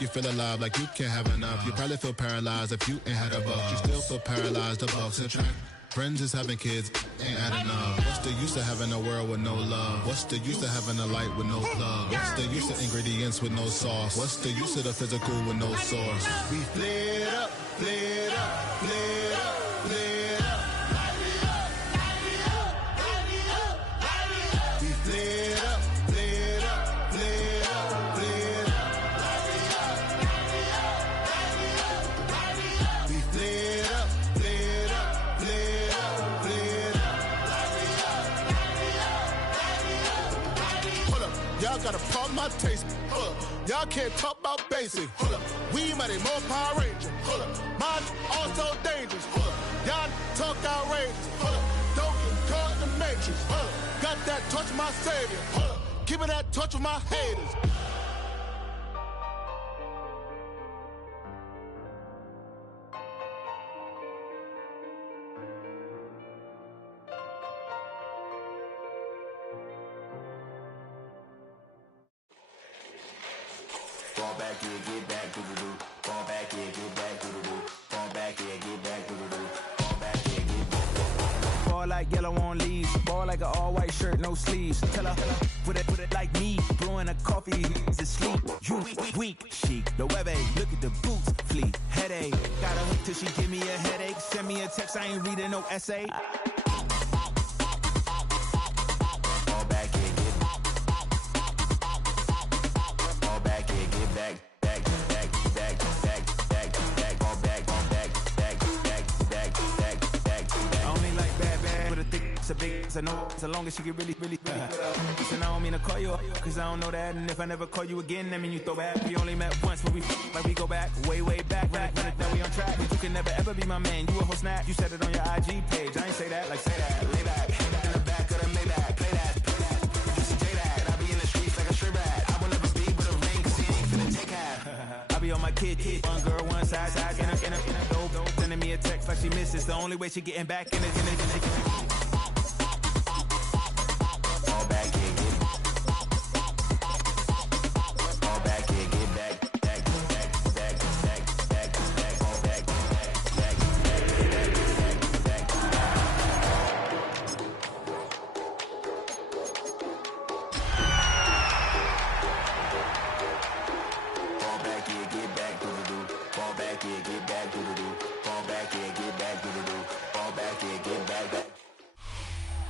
You feel alive like you can't have enough. You probably feel paralyzed if you ain't had a buck. You still feel paralyzed, the Bucks attract. Friends is having kids, ain't adding up. What's the use of having a world with no love? What's the use of having a light with no plug? What's the use of ingredients with no sauce? What's the use of the physical with no source? We flared up, flared up, flared up, flared up. We flared up, flared up, flared up, flared up. We flared up, flared up, flared up, flared up. Hold up, y'all got a problem, my taste. Hold up, y'all can't talk about basic. Hold up, we mighty more Power Ranger. Hold up, mine also dangerous. Hold up, y'all talk outrageous. Hold up, don't get caught in the matrix. Hold up, got that touch with my savior. Hold up, give me that touch with my haters. Fall back here, get back, doo-doo-doo. Fall back here, get back, doo-doo-doo. Fall back here, get back, doo-doo-doo. Fall back here, get back. Ball like yellow on leaves. Ball like an all-white shirt, no sleeves. Tell her, put it like me. Blowing a coffee to sleep. You weak, chic. The webby, look at the boots, fleet. Headache, got a hook till she give me a headache. Send me a text, I ain't reading no essay. Fall back here, get back. Fall back here, get back. Back, back, back, back, back, back. Fall back, back, back, back, back, back, back. I only like bad, but a thick, it's a big, it's a no, as long as she get really Listen, I don't mean to call you up, cause I don't know that. And if I never call you again, that mean you throw back. We only met once, but we like we go back, way back. Run it, that we on track. But you can never ever be my man. You a whole snap, you said it on your IG page. I ain't say that, like say that. Lay back, in the back of the Maybach. Play that. You see J that. I be in the streets like a stray rat. I will never be with a ring, cause he ain't finna take half. I be on my kid, one girl, one side, in a dope. Sending me a text like she misses. The only way she getting back in it. Fall back here, get back. Fall back here, get back. Back, back, back, back, back, back. Fall back, back, back, back, back, back. Fall back here, get back, doo-doo-doo. Fall back here, get back, doo-doo-doo. Fall back here, get back, doo-doo-doo. Fall back here, get back, back.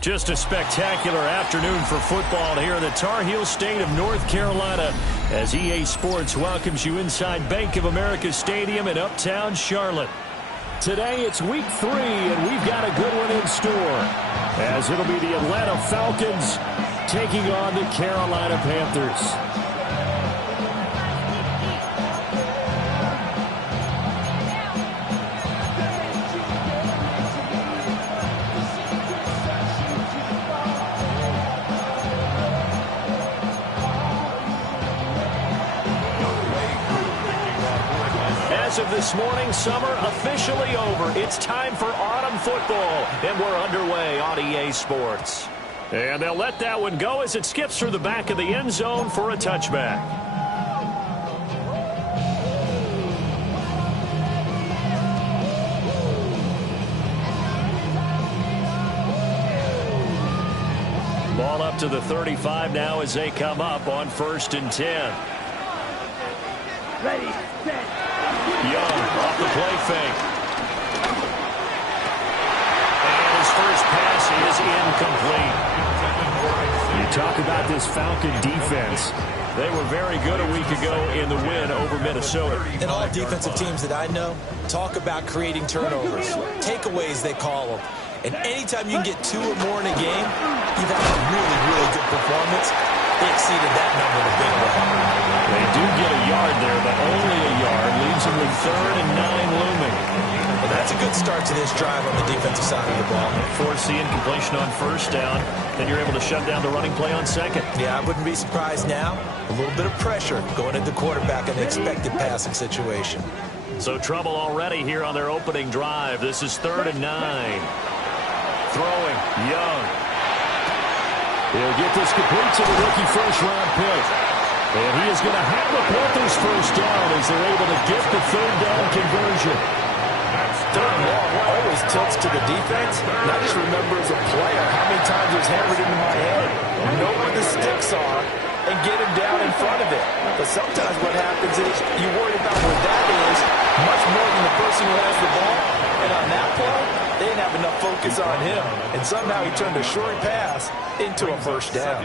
Just a spectacular afternoon for football here in the Tar Heel state of North Carolina as EA Sports welcomes you inside Bank of America Stadium in uptown Charlotte. Today it's week 3 and we've got a good one in store as it'll be the Atlanta Falcons taking on the Carolina Panthers. As of this morning, summer officially over. It's time for autumn football, and we're underway on EA Sports. And they'll let that one go as it skips through the back of the end zone for a touchback. Ball up to the 35 now as they come up on 1st and 10. Ready, set. Young off the play fake. And his first pass is incomplete. You talk about this Falcon defense. They were very good a week ago in the win over Minnesota. And all defensive teams that I know talk about creating turnovers. Takeaways, they call them. And anytime you can get 2 or more in a game, you've had a really, really good performance. They exceeded that number in a big way. They do get a yard there, but only a yard. Leaves them with 3rd and 9 looming. Well, that's a good start to this drive on the defensive side of the ball. Forcing completion on 1st down. Then you're able to shut down the running play on 2nd. Yeah, I wouldn't be surprised now. A little bit of pressure going at the quarterback in an expected passing situation. So trouble already here on their opening drive. This is 3rd and 9. Throwing, Young. He'll get this complete to the rookie first-round pick. And he is going to have the Panthers his first down as they're able to get the third down conversion. Third and long always tilts to the defense. And I just remember as a player how many times it was hammered into my head. Know where the sticks are and get him down in front of it. But sometimes what happens is you worry about where that is much more than the person who has the ball. And on that play, they didn't have enough focus on him. And somehow he turned a short pass into a first down.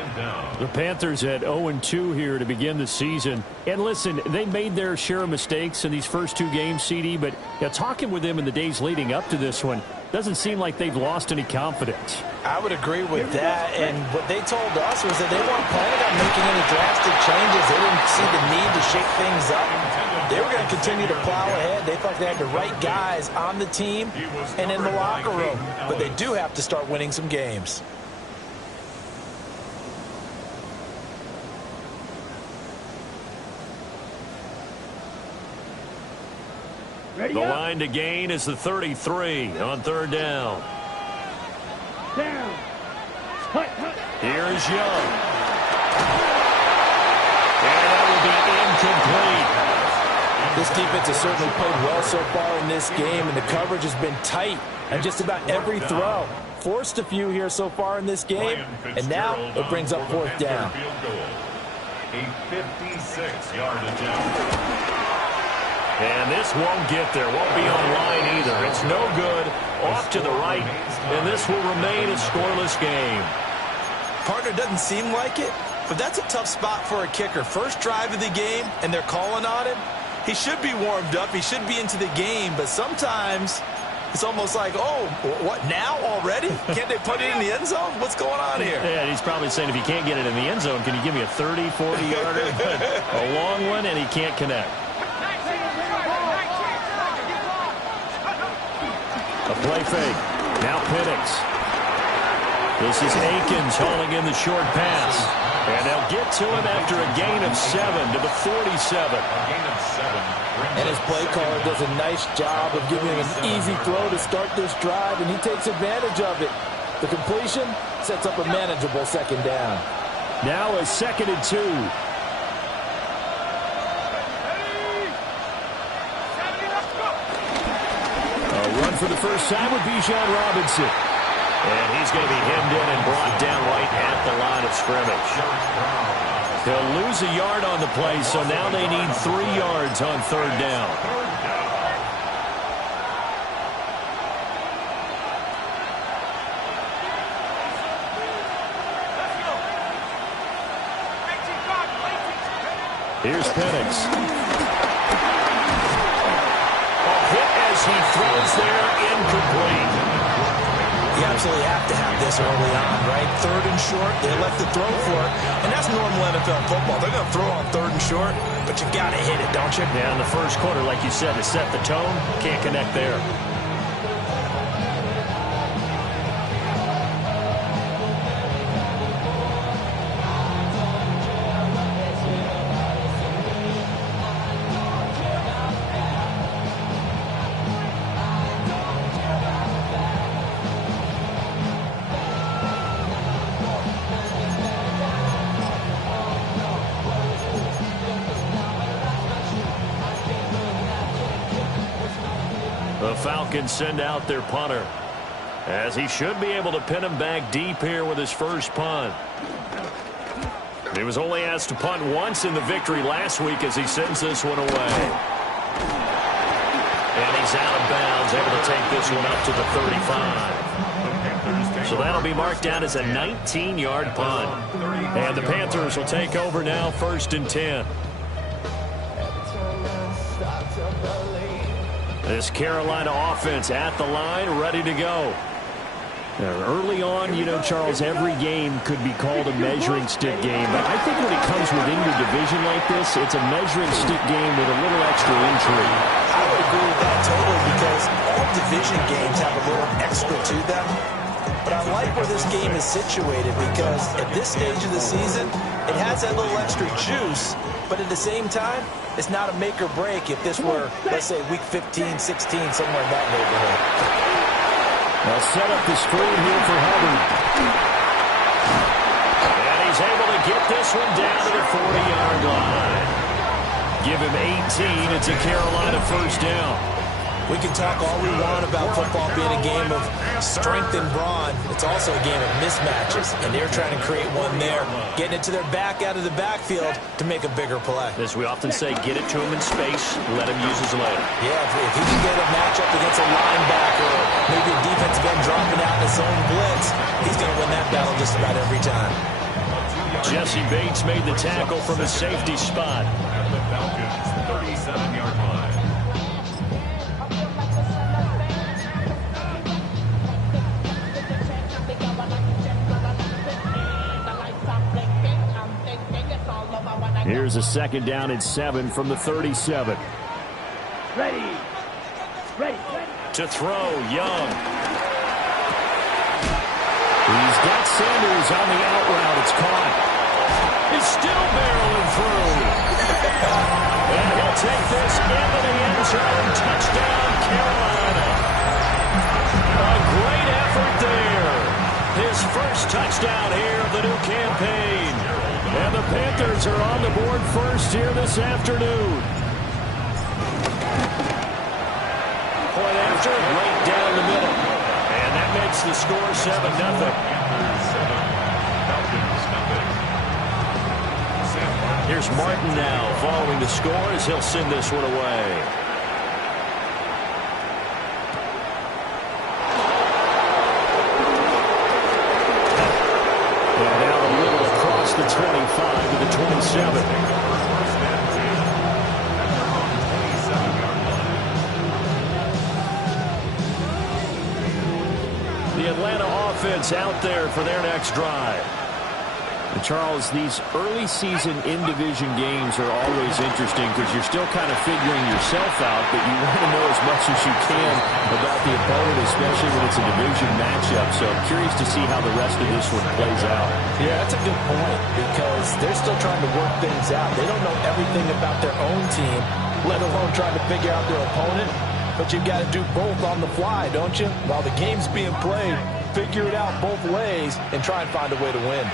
The Panthers at 0-2 here to begin the season. And listen, they made their share of mistakes in these first two games, CD, but talking with them in the days leading up to this one, doesn't seem like they've lost any confidence. I would agree with that, and what they told us was that they weren't planning on making any drastic changes. They didn't see the need to shake things up. They were going to continue to plow ahead. They thought they had the right guys on the team and in the locker room, but they do have to start winning some games. The line to gain is the 33 on third down. Here's Young. And that will be incomplete. This defense has certainly played well so far in this game, and the coverage has been tight on just about every throw. Forced a few here so far in this game, and now it brings up fourth down. A 56-yard attempt. And this won't get there. Won't be on line either. It's no good. Off to the right. And this will remain a scoreless game. Partner, doesn't seem like it, but that's a tough spot for a kicker. First drive of the game, and they're calling on him. He should be warmed up. He should be into the game. But sometimes it's almost like, oh, what, now already? Can't they put it in the end zone? What's going on here? Yeah, he's probably saying if you can't get it in the end zone, can you give me a 30, 40-yarder? A long one, and he can't connect. A play fake. Now Penix. This is Akins hauling in the short pass. And they'll get to him after a gain of 7 to the 47. And his play caller does a nice job of giving him an easy throw to start this drive, and he takes advantage of it. The completion sets up a manageable second down. Now a 2nd and 2. Run for the first time with Bijan Robinson. And he's going to be hemmed in and brought down right at the line of scrimmage. They'll lose a yard on the play, so now they need 3 yards on third down. Here's Penix. He throws there, incomplete. You absolutely have to have this early on, right? Third and short, they elect to throw for it, and that's normal NFL football. They're going to throw on third and short, but you've got to hit it, don't you? Yeah, in the first quarter, like you said, to set the tone, can't connect there. The Falcons send out their punter, as he should be able to pin him back deep here with his first punt. He was only asked to punt once in the victory last week as he sends this one away. And he's out of bounds, able to take this one up to the 35. So that'll be marked down as a 19-yard punt. And the Panthers will take over now, 1st and 10. This Carolina offense at the line, ready to go. Early on, you know, Charles, every game could be called a measuring stick game. But I think when it comes within your division like this, it's a measuring stick game with a little extra intrigue. I would agree with that totally, because all division games have a little extra to them. But I like where this game is situated, because at this stage of the season, it has that little extra juice. But at the same time, it's not a make or break if this were, let's say, week 15, 16, somewhere in that neighborhood. They'll set up the screen here for Hubbard. And he's able to get this one down to the 40-yard line. give him 18. It's a Carolina first down. We can talk all we want about football being a game of strength and brawn. It's also a game of mismatches, and they're trying to create one there, getting it to their back out of the backfield to make a bigger play. As we often say, get it to him in space, let him use his leg. Yeah, if he can get a matchup against a linebacker, or maybe a defensive end dropping out in his own blitz, he's going to win that battle just about every time. Jesse Bates made the tackle from the safety spot. The Falcons, 37-yard line. Here's a second down and 7 from the 37. Ready. To throw, Young. He's got Sanders on the out route. It's caught. He's still barreling through. And he'll take this into the end zone. Touchdown, Carolina. A great effort there. His first touchdown here of the new campaign. And the Panthers are on the board first here this afternoon. Point after, right down the middle. And that makes the score 7-0. Here's Martin now following the score as he'll send this one away. And now a little across the 25 to the 27. The Atlanta offense out there for their next drive. And Charles, these early season in-division games are always interesting because you're still kind of figuring yourself out, but you want to know as much as you can about the opponent, especially when it's a division matchup. So I'm curious to see how the rest of this one plays out. Yeah, that's a good point because they're still trying to work things out. They don't know everything about their own team, let alone trying to figure out their opponent. But you've got to do both on the fly, don't you? While the game's being played, figure it out both ways and try and find a way to win.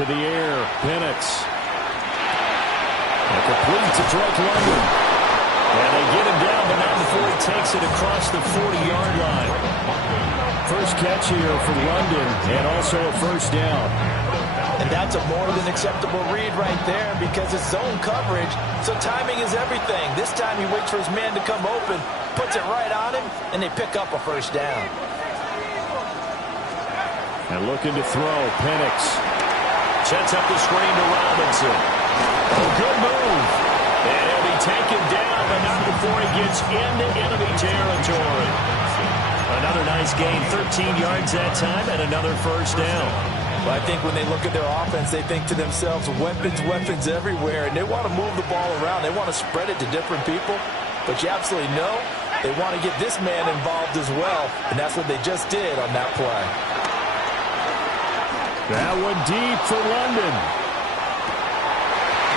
To the air, Penix. And complete to Drake London. And they get him down, but not before he takes it across the 40-yard line. First catch here for London, and also a first down. And that's a more than acceptable read right there because it's zone coverage, so timing is everything. This time he waits for his man to come open, puts it right on him, and they pick up a first down. And looking to throw, Penix. Sets up the screen to Robinson. Oh, good move. And he'll be taken down, but not before he gets into enemy territory. Another nice gain, 13 yards that time, and another first down. Well, I think when they look at their offense, they think to themselves, weapons everywhere, and they want to move the ball around. They want to spread it to different people, but you absolutely know they want to get this man involved as well, and that's what they just did on that play. That one deep for London.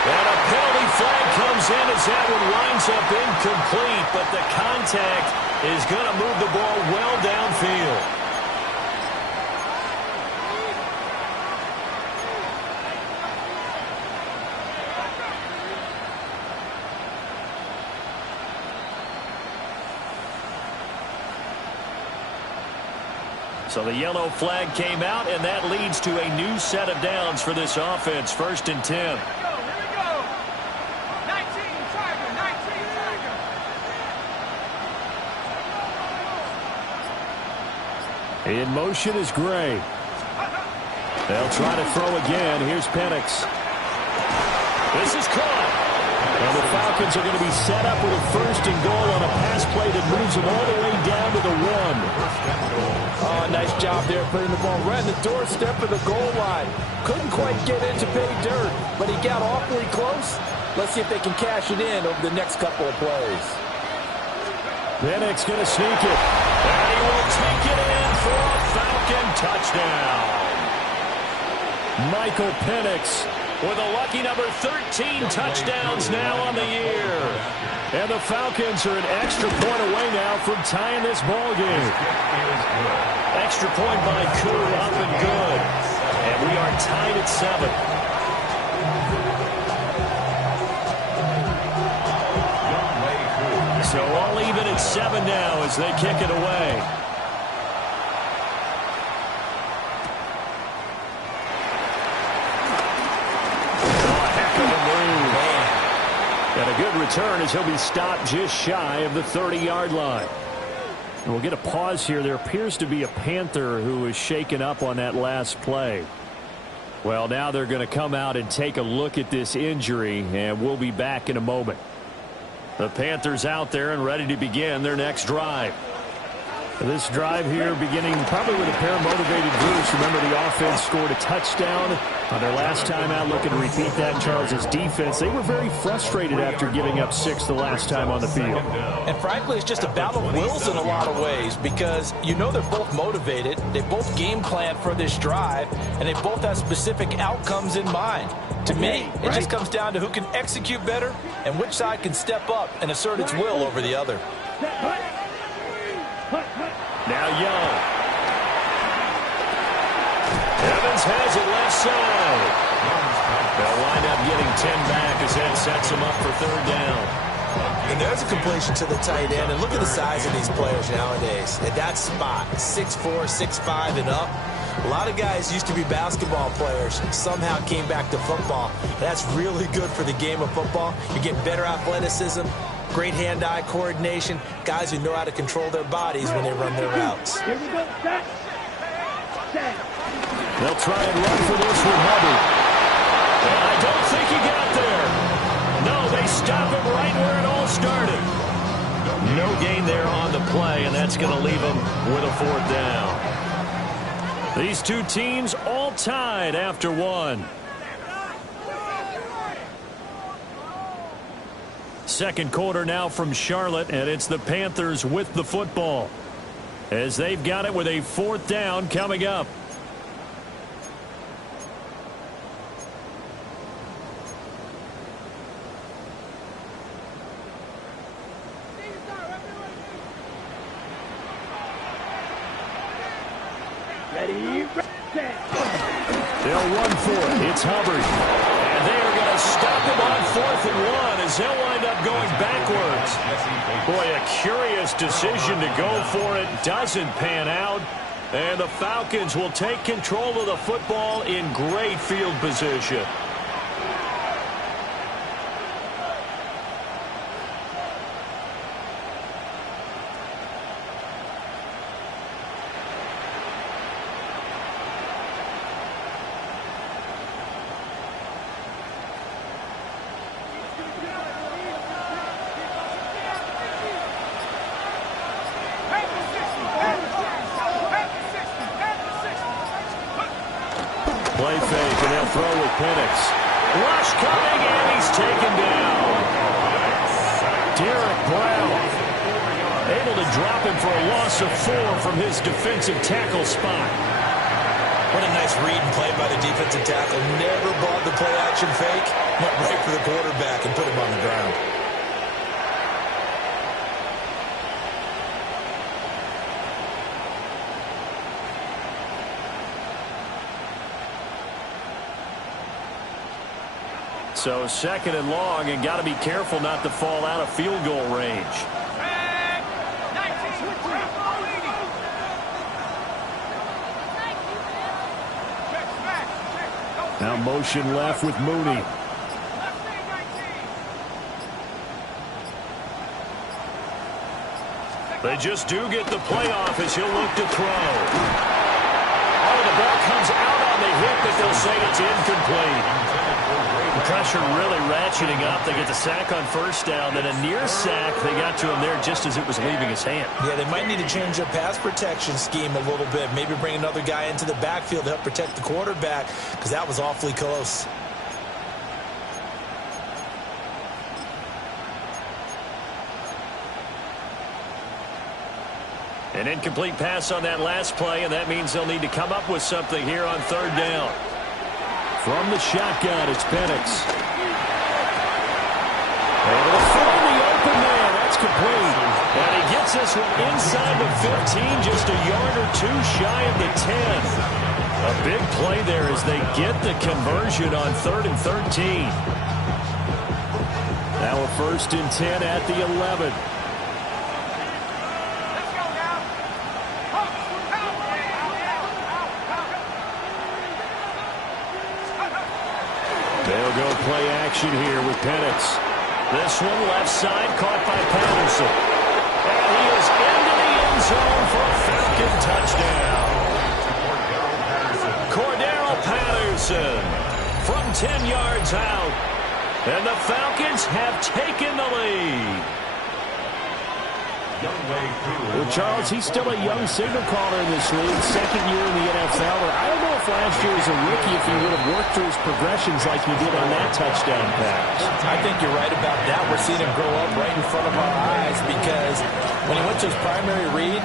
And a penalty flag comes in as that one winds up incomplete, but the contact is going to move the ball well downfield. So the yellow flag came out, and that leads to a new set of downs for this offense. 1st and 10. Here we go. 19, Tiger, 19, Tiger. In motion is Gray. They'll try to throw again. Here's Penix. This is caught. And the Falcons are going to be set up with a 1st and goal on a pass play that moves them all the way down to the 1. Oh, nice job there putting the ball right in the doorstep of the goal line. Couldn't quite get in to pay dirt, but he got awfully close. Let's see if they can cash it in over the next couple of plays. Penix going to sneak it. And he will take it in for a Falcon touchdown. Michael Penix with a lucky number 13 touchdowns now on the year. And the Falcons are an extra point away now from tying this ball game. Extra point by Koo, up and good. And we are tied at 7. it's 7 now as they kick it away. And a good return as he'll be stopped just shy of the 30-yard line. And we'll get a pause here. There appears to be a Panther who was shaken up on that last play. Well, now they're going to come out and take a look at this injury, and we'll be back in a moment. The Panthers out there and ready to begin their next drive. This drive here beginning probably with a pair of motivated Bruce. Remember, the offense scored a touchdown on their last time out. Looking to repeat that in Charles' defense. They were very frustrated after giving up 6 the last time on the field. And frankly, it's just a battle of wills in a lot of ways because you know they're both motivated. They both game plan for this drive, and they both have specific outcomes in mind. To me, it just comes down to who can execute better and which side can step up and assert its will over the other. Now Young. Evans has it left side. They'll wind up getting 10 back as that sets him up for 3rd down. And there's a completion to the tight end. And look at the size of these players nowadays. At that spot, 6'4", 6'5", and up. A lot of guys used to be basketball players, somehow came back to football. And that's really good for the game of football. You're getting better athleticism, great hand-eye coordination, guys who know how to control their bodies when they run their routes. Here we go. Set. They'll try and run for this with Hubbard. And I don't think he got there. No, they stop him right where it all started. No gain there on the play, and that's going to leave him with a 4th down. These two teams all tied after 1. Second quarter now from Charlotte, and it's the Panthers with the football as they've got it with a 4th down coming up. They'll run for it. It's Hubbard. And they are going to stop him on 4th and 1 as he'll wind up going backwards. Boy, a curious decision to go for it. Doesn't pan out. And the Falcons will take control of the football in great field position. Play fake, and they'll throw with Penix. Rush coming, and he's taken down. Derek Brown able to drop him for a loss of 4 from his defensive tackle spot. What a nice read and play by the defensive tackle. Never bought the play-action fake. Went right for the quarterback and put him on the ground. So 2nd and long, and got to be careful not to fall out of field goal range. Now motion left with Mooney. They just do get the playoff as he'll look to throw. Oh, the ball comes out on the hit, but they'll say it's incomplete. The pressure really ratcheting up. They get the sack on 1st down, then a near sack. They got to him there just as it was leaving his hand. Yeah, they might need to change their pass protection scheme a little bit. Maybe bring another guy into the backfield to help protect the quarterback because that was awfully close. An incomplete pass on that last play, and that means they'll need to come up with something here on 3rd down. From the shotgun, it's Penix. Able to find the open man. That's complete. And he gets this one inside the 15, just a yard or 2 shy of the 10. A big play there as they get the conversion on 3rd and 13. Now a 1st and 10 at the 11. go play action here with Penix. This one left side caught by Patterson. And he is into the end zone for a Falcon touchdown. Cordarrelle Patterson from 10 yards out. And the Falcons have taken the lead. Well, Charles, he's still a young signal caller in this league, second year in the NFL. But I don't know if last year as a rookie, if he would have worked through his progressions like he did on that touchdown pass. I think you're right about that. We're seeing him grow up right in front of our eyes because when he went to his primary read,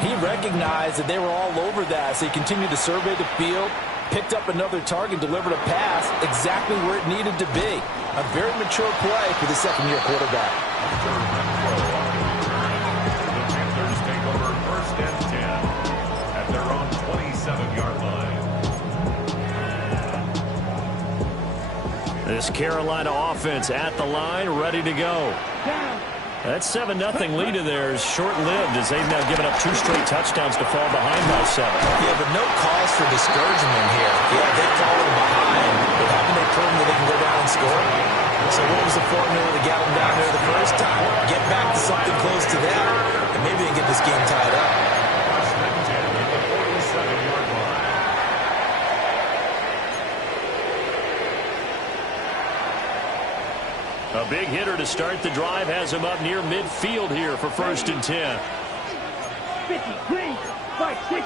he recognized that they were all over that. So he continued to survey the field, picked up another target, delivered a pass exactly where it needed to be. A very mature play for the second-year quarterback. Their own 27-yard line. This Carolina offense at the line, ready to go. That 7-0 lead of theirs short-lived as they've now given up 2 straight touchdowns to fall behind by 7. Yeah, but no cause for discouragement here. Yeah, they've fallen behind, but haven't they proven that they can go down and score? So what was the formula that got them down there the first time? Get back to something close to that, and maybe they get this game tied up. A big hitter to start the drive has him up near midfield here for 1st and 10. 50, green, 5, 6.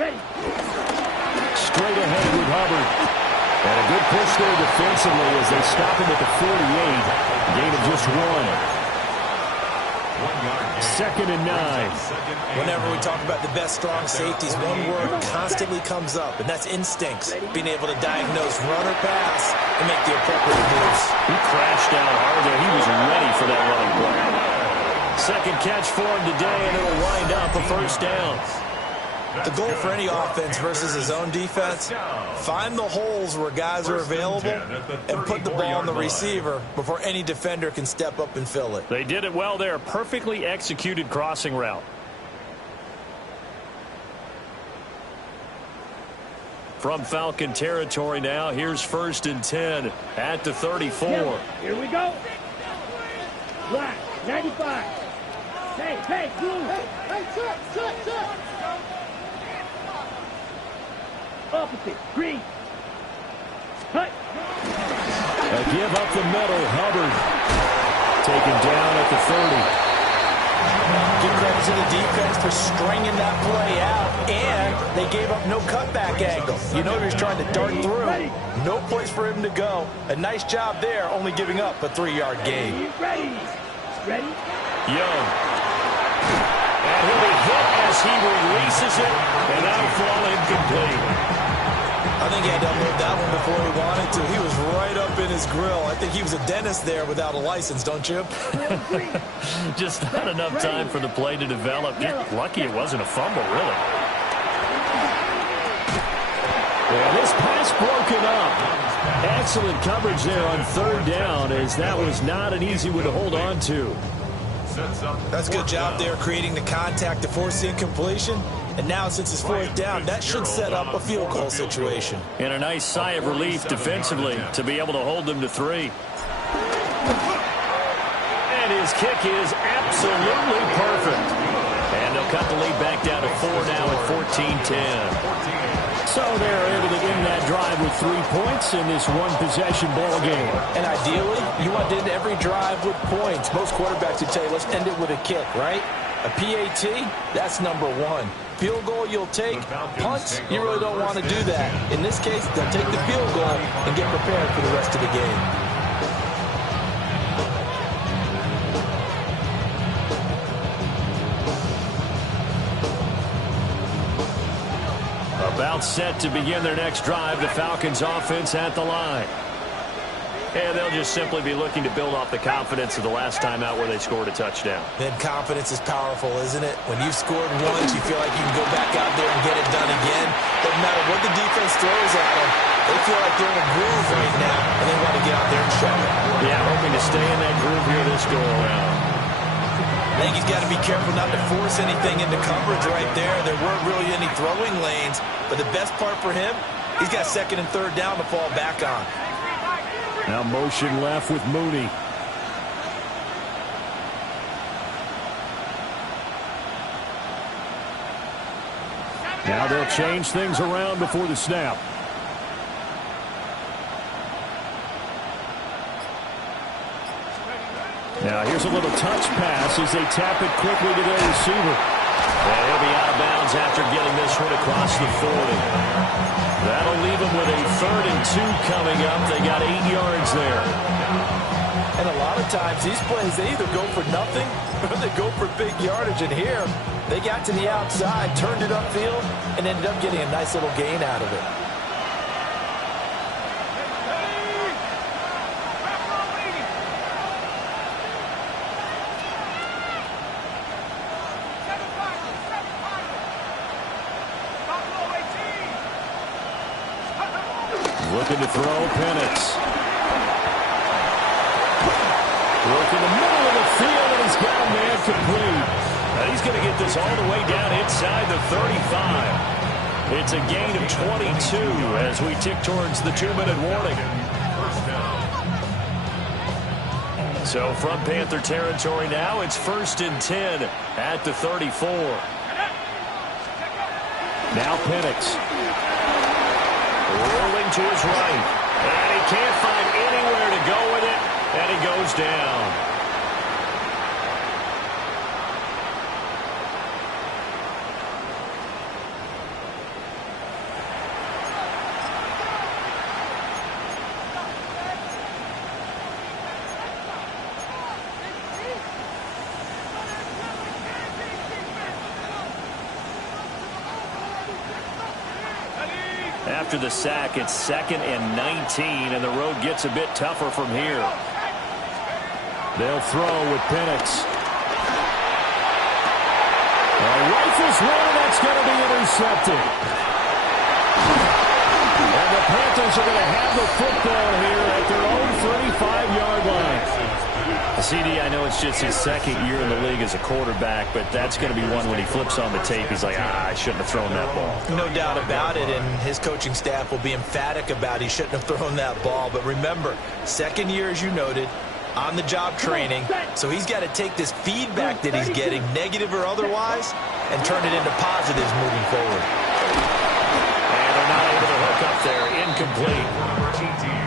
Ready. Straight ahead with Hubbard. And a good push there defensively as they stop him at the 48. Gain of just 1. 2nd and 9. Whenever we talk about the best strong safeties, one word constantly comes up, and that's instincts. Being able to diagnose run or pass and make the appropriate moves. He crashed out hard there. He was ready for that running play. Second catch for him today, and it'll wind up a 1st down. The goal for any offense versus his own defense, find the holes where guys are available and put the ball on the receiver before any defender can step up and fill it. They did it well there. Perfectly executed crossing route. From Falcon territory now, here's 1st and 10 at the 34. Here we go. Black, 95. Hey, blue. Hey, shut. Opposite, green. Cut. A give up the middle. Hubbard taken down at the 30. Give credit to the defense for stringing that play out, and they gave up no cutback angle. You know he was trying to dart through. No place for him to go. A nice job there, only giving up a 3-yard gain. Ready. Young. And he'll be hit as he releases it, and that'll fall incomplete. I think he had to unload that one before he wanted to. He was right up in his grill. I think he was a dentist there without a license, don't you? Just not enough time for the play to develop. Just lucky it wasn't a fumble, really. And this pass broken up. Excellent coverage there on 3rd down, as that was not an easy one to hold on to. That's a good job there creating the contact to force the incompletion. And now since it's 4th down, that should set up a field goal situation. And a nice sigh of relief defensively to be able to hold them to 3. And his kick is absolutely perfect. And they'll cut the lead back down to 4 now at 14-10. So they're able to end that drive with 3 points in this one-possession ball game. And ideally, you want to end every drive with points. Most quarterbacks would tell you, let's end it with a kick, right? A PAT, that's number 1. Field goal you'll take. Punts, you really don't want to do that. In this case, they'll take the field goal and get prepared for the rest of the game. About set to begin their next drive. The Falcons offense at the line. And they'll just simply be looking to build off the confidence of the last time out where they scored a touchdown. Then confidence is powerful, isn't it? When you've scored once, you feel like you can go back out there and get it done again. Doesn't matter what the defense throws at them. They feel like they're in a groove right now, and they want to get out there and show it. Yeah, hoping to stay in that groove here this go-around. I think he's got to be careful not to force anything into coverage right there. There weren't really any throwing lanes, but the best part for him, He's got second and third down to fall back on. Now motion left with Mooney. Now they'll change things around before the snap. Now here's a little touch pass as they tap it quickly to their receiver. And he'll be out of bounds after getting this one across the 40. That'll leave them with a 3rd and 2 coming up. They got 8 yards there. And a lot of times these plays, they either go for nothing or they go for big yardage. And here, they got to the outside, turned it upfield, and ended up getting a nice little gain out of it. Looking to throw, Penix. Work in the middle of the field, and he's got a man complete. Now he's going to get this all the way down inside the 35. It's a gain of 22 as we tick towards the 2-minute warning. So from Panther territory now, it's 1st and 10 at the 34. Now Penix. Rolling to his right. And he can't find anywhere to go with it. And he goes down. After the sack, it's 2nd and 19, and the road gets a bit tougher from here. They'll throw with Penix. Rifles one, that's going to be intercepted. And the Panthers are going to have the football here at their own 35-yard line. CD, I know it's just his 2nd year in the league as a quarterback, but that's going to be one when he flips on the tape, he's like, I shouldn't have thrown that ball. No doubt about it, and his coaching staff will be emphatic about he shouldn't have thrown that ball. But remember, 2nd year, as you noted, on-the-job training, so he's got to take this feedback that he's getting, negative or otherwise, and turn it into positives moving forward. And they're not able to hook up there. Incomplete.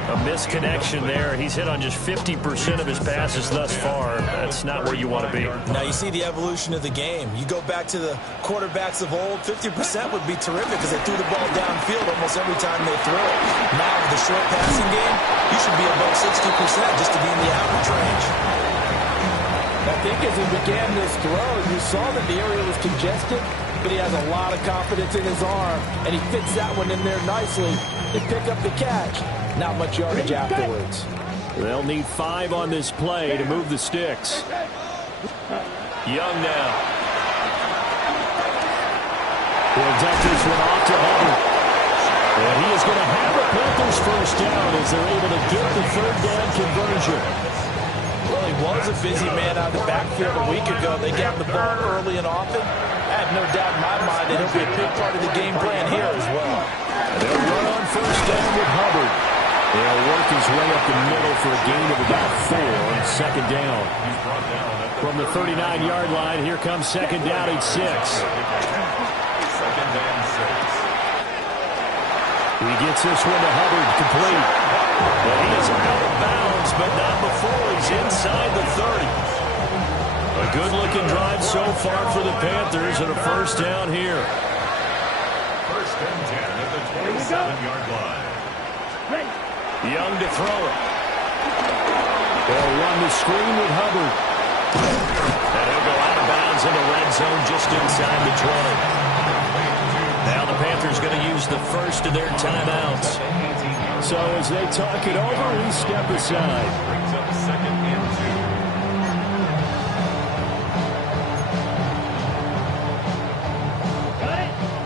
A misconnection there. He's hit on just 50% of his passes thus far. That's not where you want to be. Now you see the evolution of the game. You go back to the quarterbacks of old, 50% would be terrific because they threw the ball downfield almost every time they threw it. Now with the short passing game, you should be above 60% just to be in the average range. I think as he began this throw, you saw that the area was congested, but he has a lot of confidence in his arm, and he fits that one in there nicely to pick up the catch. Not much yardage afterwards. They'll need 5 on this play to move the sticks. Young now. He'll duck this one off to Hubbard. And he is going to have the Panthers first down as they're able to get the 3rd down conversion. Well, he was a busy man out of the backfield a week ago. They got the ball early and often. I have no doubt in my mind that he'll be a big part of the game plan here as well. They'll run on first down with Hubbard. They'll work his way up the middle for a gain of about 4 on 2nd down. From the 39-yard line, here comes 2nd down at 6. 2nd and 6. He gets this one to Hubbard, complete. And he is out of bounds, but not before he's inside the 30. A good-looking drive so far for the Panthers and a first down here. 1st and 10 at the 27-yard line. Young to throw it. They'll run the screen with Hubbard. And he'll go out of bounds in the red zone just inside the 20. Now the Panthers going to use the first of their timeouts. So as they talk it over, we step aside. Brings up 2nd and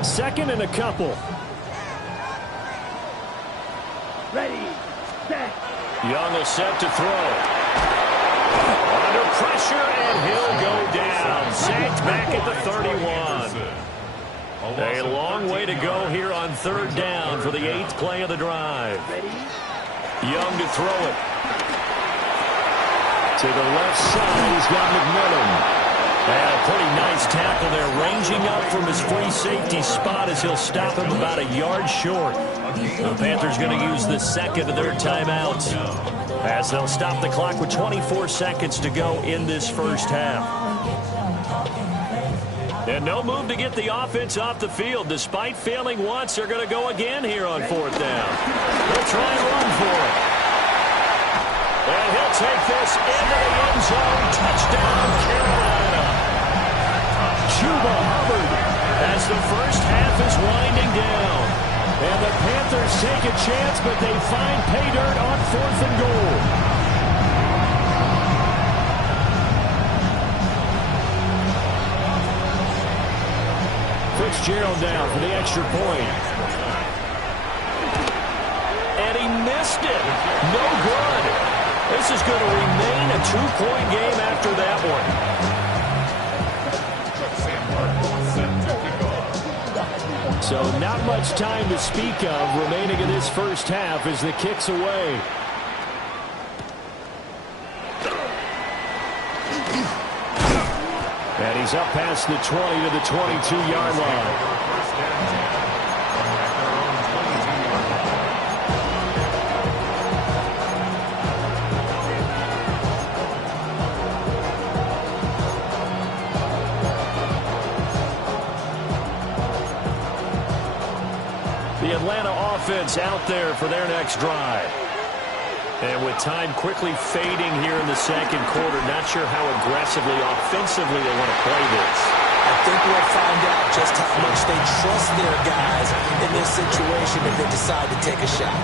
2. 2nd and a couple. Ready, set. Young is set to throw. Under pressure, and he'll go down. Sacked back at the 31. A long way to go here on third down for the 8th play of the drive. Young to throw it. To the left side, he's got McMillan. And a pretty nice tackle there, ranging up from his free safety spot as he'll stop him about a yard short. The Panthers going to use the second of their timeouts as they'll stop the clock with 24 seconds to go in this first half. And no move to get the offense off the field. Despite failing once, they're going to go again here on fourth down. They'll try and run for it. And he'll take this into the end zone. Touchdown, Carolina. Chuba Hubbard as the first half is winding down. And the Panthers take a chance, but they find pay dirt on 4th and goal. Fitzgerald down for the extra point. And he missed it. No good. This is going to remain a 2-point game after that one. So not much time to speak of remaining in this first half as the kick's away. And he's up past the 20 to the 22-yard line. The Atlanta offense out there for their next drive. And with time quickly fading here in the second quarter, not sure how aggressively, offensively they want to play this. I think we'll find out just how much they trust their guys in this situation if they decide to take a shot.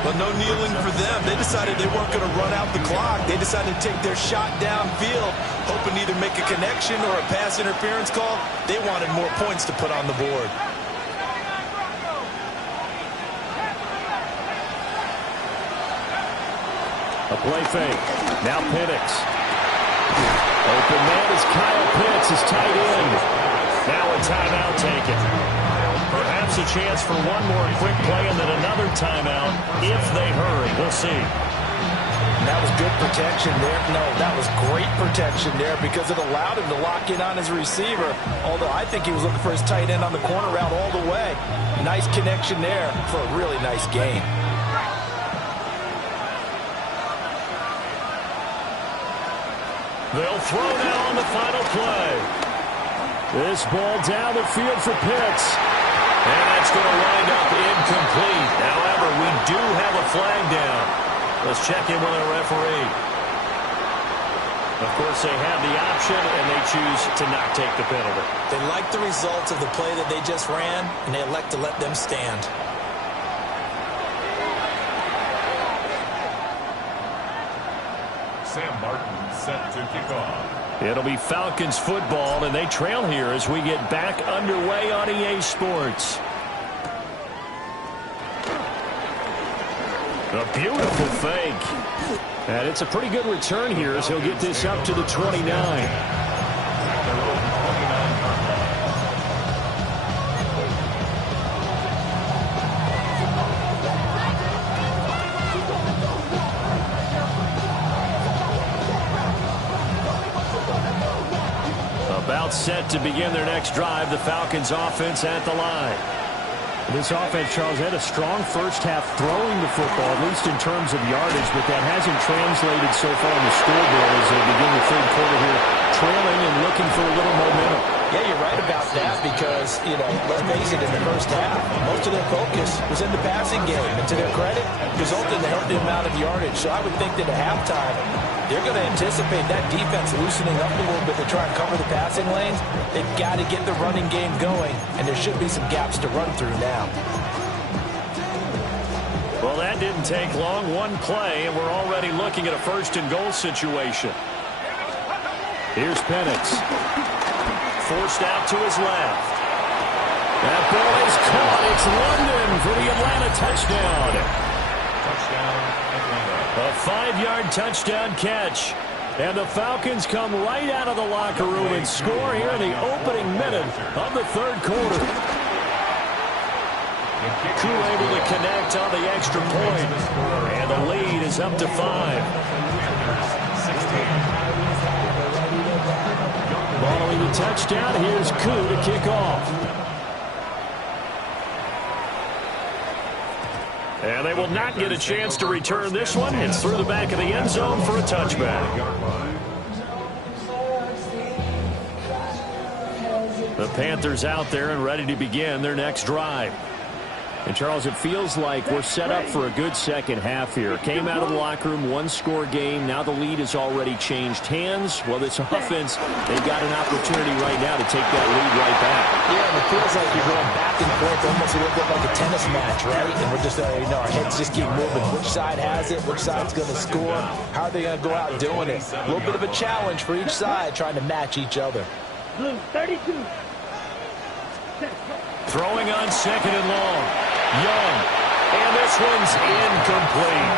But no kneeling for them. They decided they weren't going to run out the clock. They decided to take their shot downfield, hoping to either make a connection or a pass interference call. They wanted more points to put on the board. A play fake. Now Penix. Open man is Kyle Pitts, his tight end. Now a timeout taken. Perhaps a chance for one more quick play and then another timeout if they hurry. We'll see. And that was good protection there. No, that was great protection there because it allowed him to lock in on his receiver. Although I think he was looking for his tight end on the corner route all the way. Nice connection there for a really nice gain. They'll throw now on the final play. This ball down the field for Pitts. And that's going to wind up incomplete. However, we do have a flag down. Let's check in with our referee. Of course, they have the option, and they choose to not take the penalty. They like the results of the play that they just ran, and they elect to let them stand. Sam Martin set to kick off. It'll be Falcons football, and they trail here as we get back underway on EA Sports. A beautiful fake. And it's a pretty good return here as he'll get this up to the 29. About set to begin their next drive, the Falcons offense at the line. This offense, Charles, had a strong first half throwing the football, at least in terms of yardage, but that hasn't translated so far in the scoreboard as they begin the third quarter here, trailing and looking for a little momentum. Yeah, you're right about that because, let's face it, in the first half, most of their focus was in the passing game. And to their credit, resulted in a healthy amount of yardage. So I would think that at halftime, they're going to anticipate that defense loosening up a little bit to try and cover the passing lanes. They've got to get the running game going, and there should be some gaps to run through now. Well, that didn't take long. One play, and we're already looking at a first-and-goal situation. Here's Penix. Forced out to his left. That ball is caught. It's London for the Atlanta touchdown. Touchdown, Atlanta. A 5-yard touchdown catch. And the Falcons come right out of the locker room and score here in the opening minute of the third quarter. Koo able to connect on the extra point. And the lead is up to 5. Following the touchdown, here's Koo to kick off. And they will not get a chance to return this one. It's through the back of the end zone for a touchback. The Panthers out there and ready to begin their next drive. And, Charles, it feels like we're set up for a good second half here. Came out of the locker room, one-score game. Now the lead has already changed hands. Well, this offense, they've got an opportunity right now to take that lead right back. Yeah, and it feels like you're going back and forth almost a little bit like a tennis match, right? And we're just, our heads just keep moving. Which side has it? Which side's going to score? How are they going to go out doing it? A little bit of a challenge for each side trying to match each other. Blue, 32. Throwing on second and long. Young. And this one's incomplete.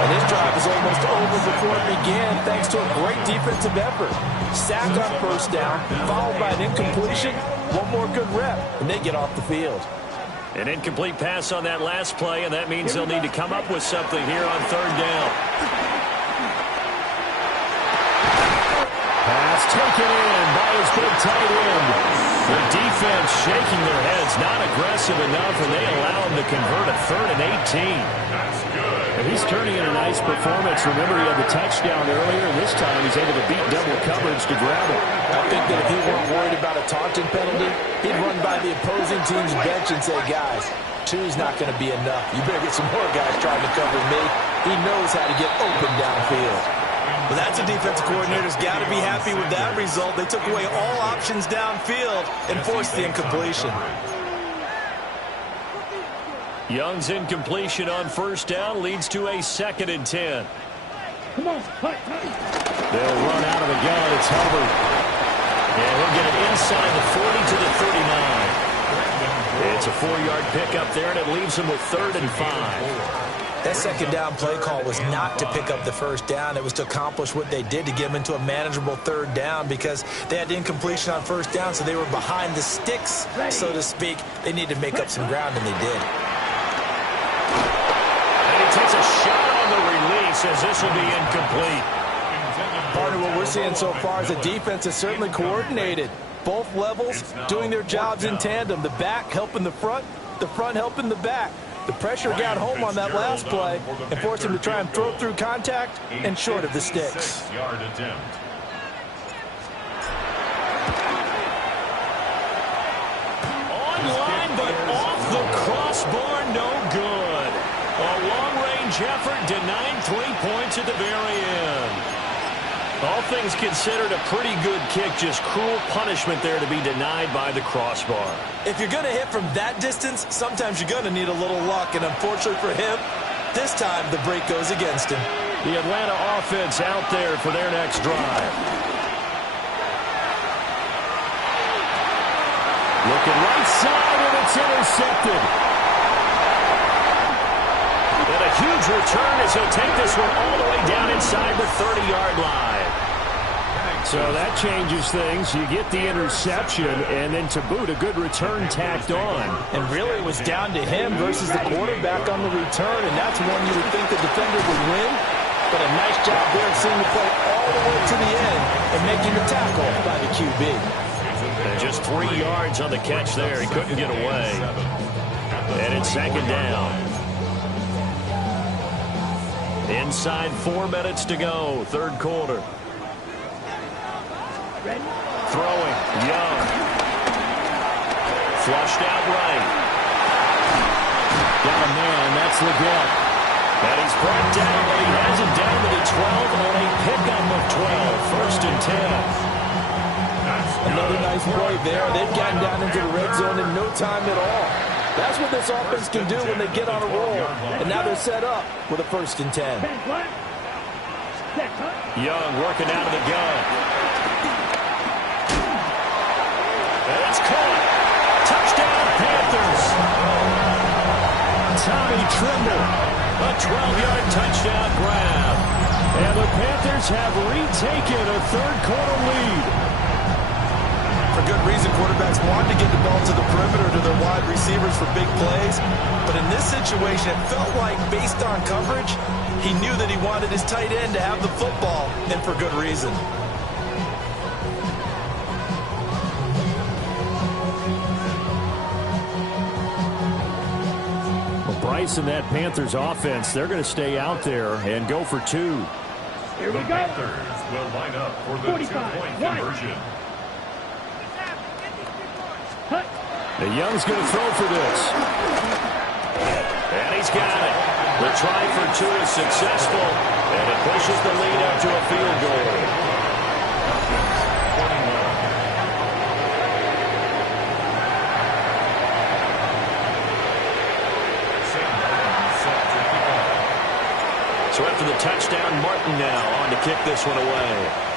And this drive is almost over before it began thanks to a great defensive effort. Sack on first down, followed by an incompletion. One more good rep, and they get off the field. An incomplete pass on that last play, and that means they'll need to come up with something here on third down. Pass taken in by his big tight end. The defense shaking their heads, not aggressive enough, and they allow him to convert a 3rd and 18. That's good. And he's turning in a nice performance. Remember, he had the touchdown earlier, and this time he's able to beat double coverage to grab it. I think that if he weren't worried about a taunting penalty, he'd run by the opposing team's bench and say, guys, 2's not going to be enough. You better get some more guys trying to cover me. He knows how to get open downfield. Well, that's a defensive coordinator's got to be happy with that result. They took away all options downfield and forced the incompletion. Young's incompletion on first down leads to a 2nd and 10. Come on, fight. They'll run out of the gun. It's Hubbard. And he'll get it inside the 40 to the 39. It's a 4-yard pickup there, and it leaves him with 3rd and 5. That second down play call was not to pick up the first down. It was to accomplish what they did to get them into a manageable 3rd down because they had incompletion on first down, so they were behind the sticks, so to speak. They needed to make up some ground, and they did. And he takes a shot on the release as this will be incomplete. Partner, what we're seeing so far is the defense is certainly coordinated. Both levels doing their jobs in tandem. The back helping the front helping the back. The pressure got home on that last play and forced him to try and throw through contact and short of the sticks. Yard attempt. Online, but off the crossbar, no good. A long-range effort denying 3 points at the very end. All things considered, a pretty good kick, just cruel punishment there to be denied by the crossbar. If you're going to hit from that distance, sometimes you're going to need a little luck, and unfortunately for him, this time the break goes against him. The Atlanta offense out there for their next drive. Looking right side, and it's intercepted. And a huge return as he'll take this one all the way down inside the 30-yard line. So that changes things. You get the interception, and then to boot, a good return tacked on. And really, it was down to him versus the quarterback on the return, and that's one you would think the defender would win. But a nice job there of seeing the play all the way to the end and making the tackle by the QB. And just 3 yards on the catch there. He couldn't get away. And it's 2nd down. Inside 4 minutes to go, third quarter. Throwing, Young. Flushed out right. Got a man, that's Leggett. And he's brought down, but he has it down to the 12 on a pickup of 12. 1st and 10. Another nice play there. They've gotten down into the red zone in no time at all. That's what this offense can do when they get on a roll. And now they're set up with a 1st and 10. Young working out of the gun. And it's caught. Touchdown, Panthers. Tommy Tremble. A 12-yard touchdown grab. And the Panthers have retaken a third-quarter lead. For good reason, quarterbacks want to get the ball to the perimeter to their wide receivers for big plays. But in this situation, it felt like, based on coverage, he knew that he wanted his tight end to have the football, and for good reason. Well, Bryce and that Panthers offense, they're going to stay out there and go for two. Here we go. The Panthers will line up for the two-point conversion. The Young's going to throw for this. And he's got it. The try for two is successful, and it pushes the lead up to a field goal. So after the touchdown, Martin now on to kick this one away.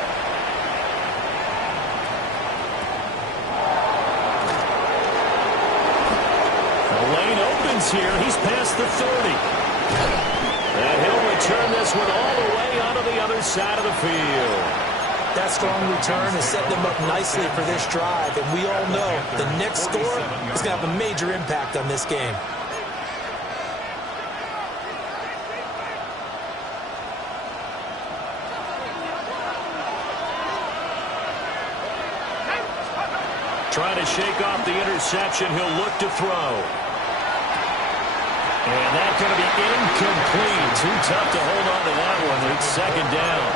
Here, he's past the 30. And he'll return this one all the way onto the other side of the field. That strong return has set them up nicely for this drive, and we all know the next score is going to have a major impact on this game. Trying to shake off the interception, he'll look to throw. And that's going to be incomplete. Too tough to hold on to that one. It's second down.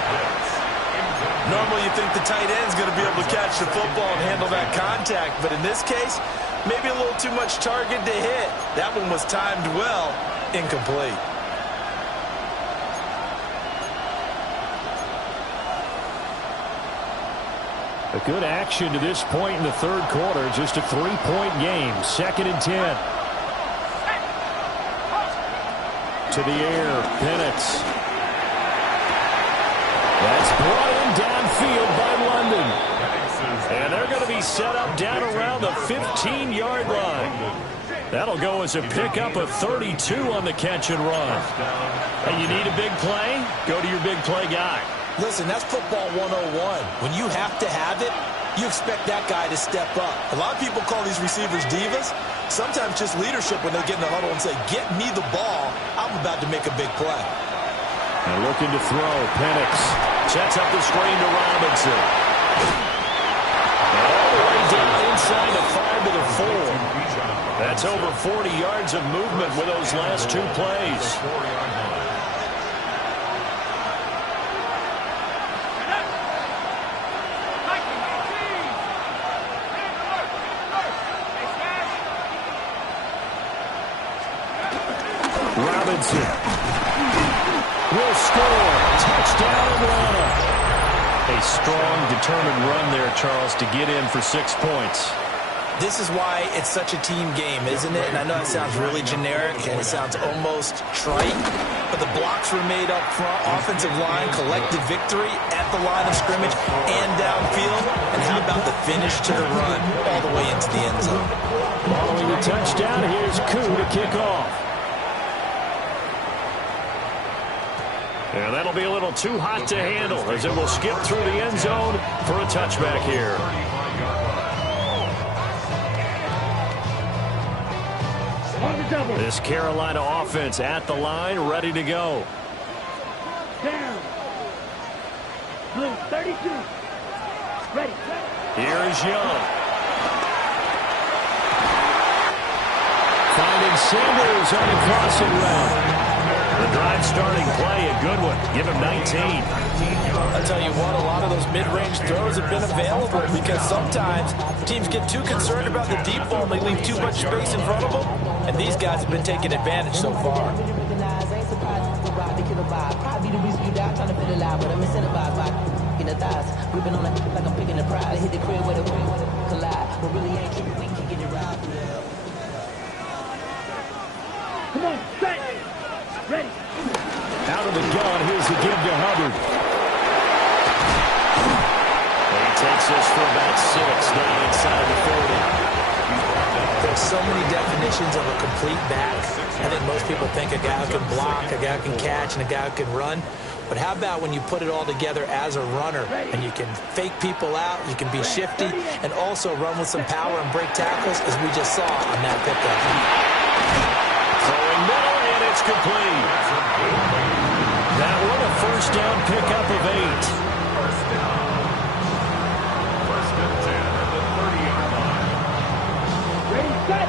Normally you think the tight end's going to be able to catch the football and handle that contact, but in this case, maybe a little too much target to hit. That one was timed well. Incomplete. A good action to this point in the third quarter. Just a 3-point game. 2nd and 10. To the air, Penix. That's brought in downfield by London. And they're going to be set up down around the 15-yard line. That'll go as a pickup of 32 on the catch and run. And you need a big play? Go to your big play guy. Listen, that's football 101. When you have to have it, you expect that guy to step up. A lot of people call these receivers divas. Sometimes just leadership when they get in the huddle and say, get me the ball. I'm about to make a big play. And looking to throw. Penix sets up the screen to Robinson. And all the way down inside the 5 to the 4. That's over 40 yards of movement with those last two plays. Robinson will score. Touchdown, Atlanta. A strong, determined run there, Charles, to get in for 6 points. This is why it's such a team game, isn't it? And I know it sounds really generic and it sounds almost trite, but the blocks were made up front, offensive line, collective victory at the line of scrimmage and downfield. And how about the finish to the run all the way into the end zone? Following the touchdown, here's Koo to kick off. And that'll be a little too hot to handle as it will skip through the end zone for a touchback here. This Carolina offense at the line, ready to go. Down. Blue, 32. Ready. Here is Young. Finding Sanders on the crossing route. The drive starting play, a good one. Give him 19. I'll tell you what, a lot of those mid-range throws have been available because sometimes teams get too concerned about the deep ball and they leave too much space in front of them. And these guys have been taking advantage so far. Come on, set. Ready. Out of the gun, here's the give to Hubbard. And he takes this for about 6 down inside the 40. There's so many definitions of a complete back. I think most people think a guy who can block, a guy who can catch, and a guy who can run. But how about when you put it all together as a runner and you can fake people out, you can be shifty, and also run with some power and break tackles, as we just saw on that pickup. Throwing middle, and it's complete. That one a first down pickup of 8. First down. First and 10 at the 30-yard line. Ready, set.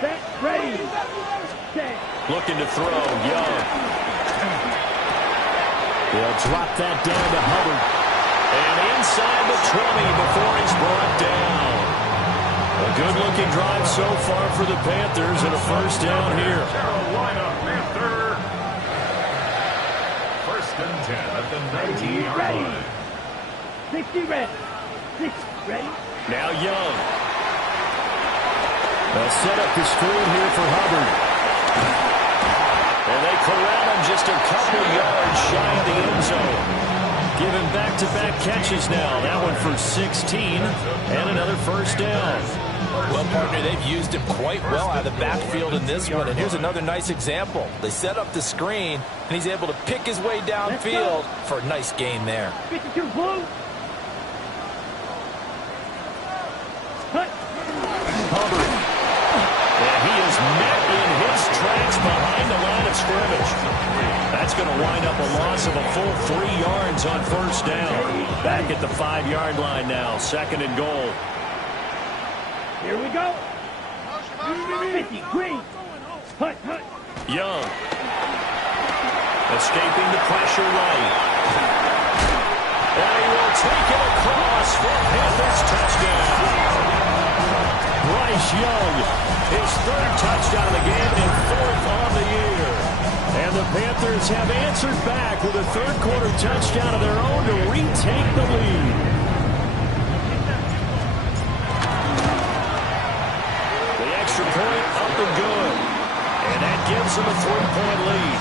Set, ready. Set. Looking to throw, Young. They'll drop that down to Hubbard. And inside the 20 before he's brought down. A good-looking drive so far for the Panthers and a first down here. Carolina Panther. First and 10 at the 19-yard line. 60 ready. 6 ready. Now Young. They'll set up the screen here for Hubbard. And they corral him just a couple yards shy of the end zone. Giving back-to-back catches now. That one for 16 and another first down. Well, partner, they've used him quite well out of the backfield in this one. And here's another nice example. They set up the screen, and he's able to pick his way downfield for a nice gain there. 52 blue. Cut. Hubbard. And he is met in his tracks behind the line of scrimmage. That's going to wind up a loss of a full 3 yards on first down. Back at the 5-yard line now. Second and goal. Here we go. 50 green. Hut, hut. Young. Escaping the pressure right. And he will take it across for Panthers touchdown. Bryce Young, his 3rd touchdown of the game and 4th on the year. And the Panthers have answered back with a 3rd quarter touchdown of their own to retake the lead. The extra point up and good. And that gives them a 3-point lead.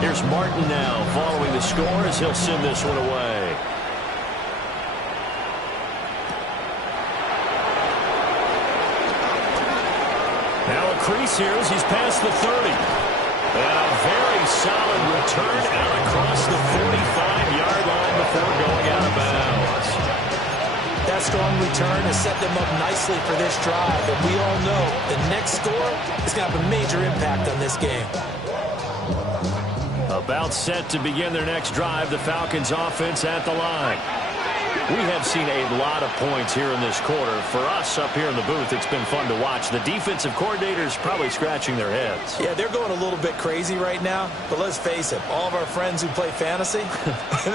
Here's Martin now following the score as he'll send this one away. Now a crease here as he's past the 30. And a very solid return out across the 45-yard line before going out of bounds. That strong return has set them up nicely for this drive. And we all know the next score is going to have a major impact on this game. About set to begin their next drive, the Falcons offense at the line. We have seen a lot of points here in this quarter. For us up here in the booth, it's been fun to watch. The defensive coordinators probably scratching their heads. Yeah, they're going a little bit crazy right now. But let's face it, all of our friends who play fantasy,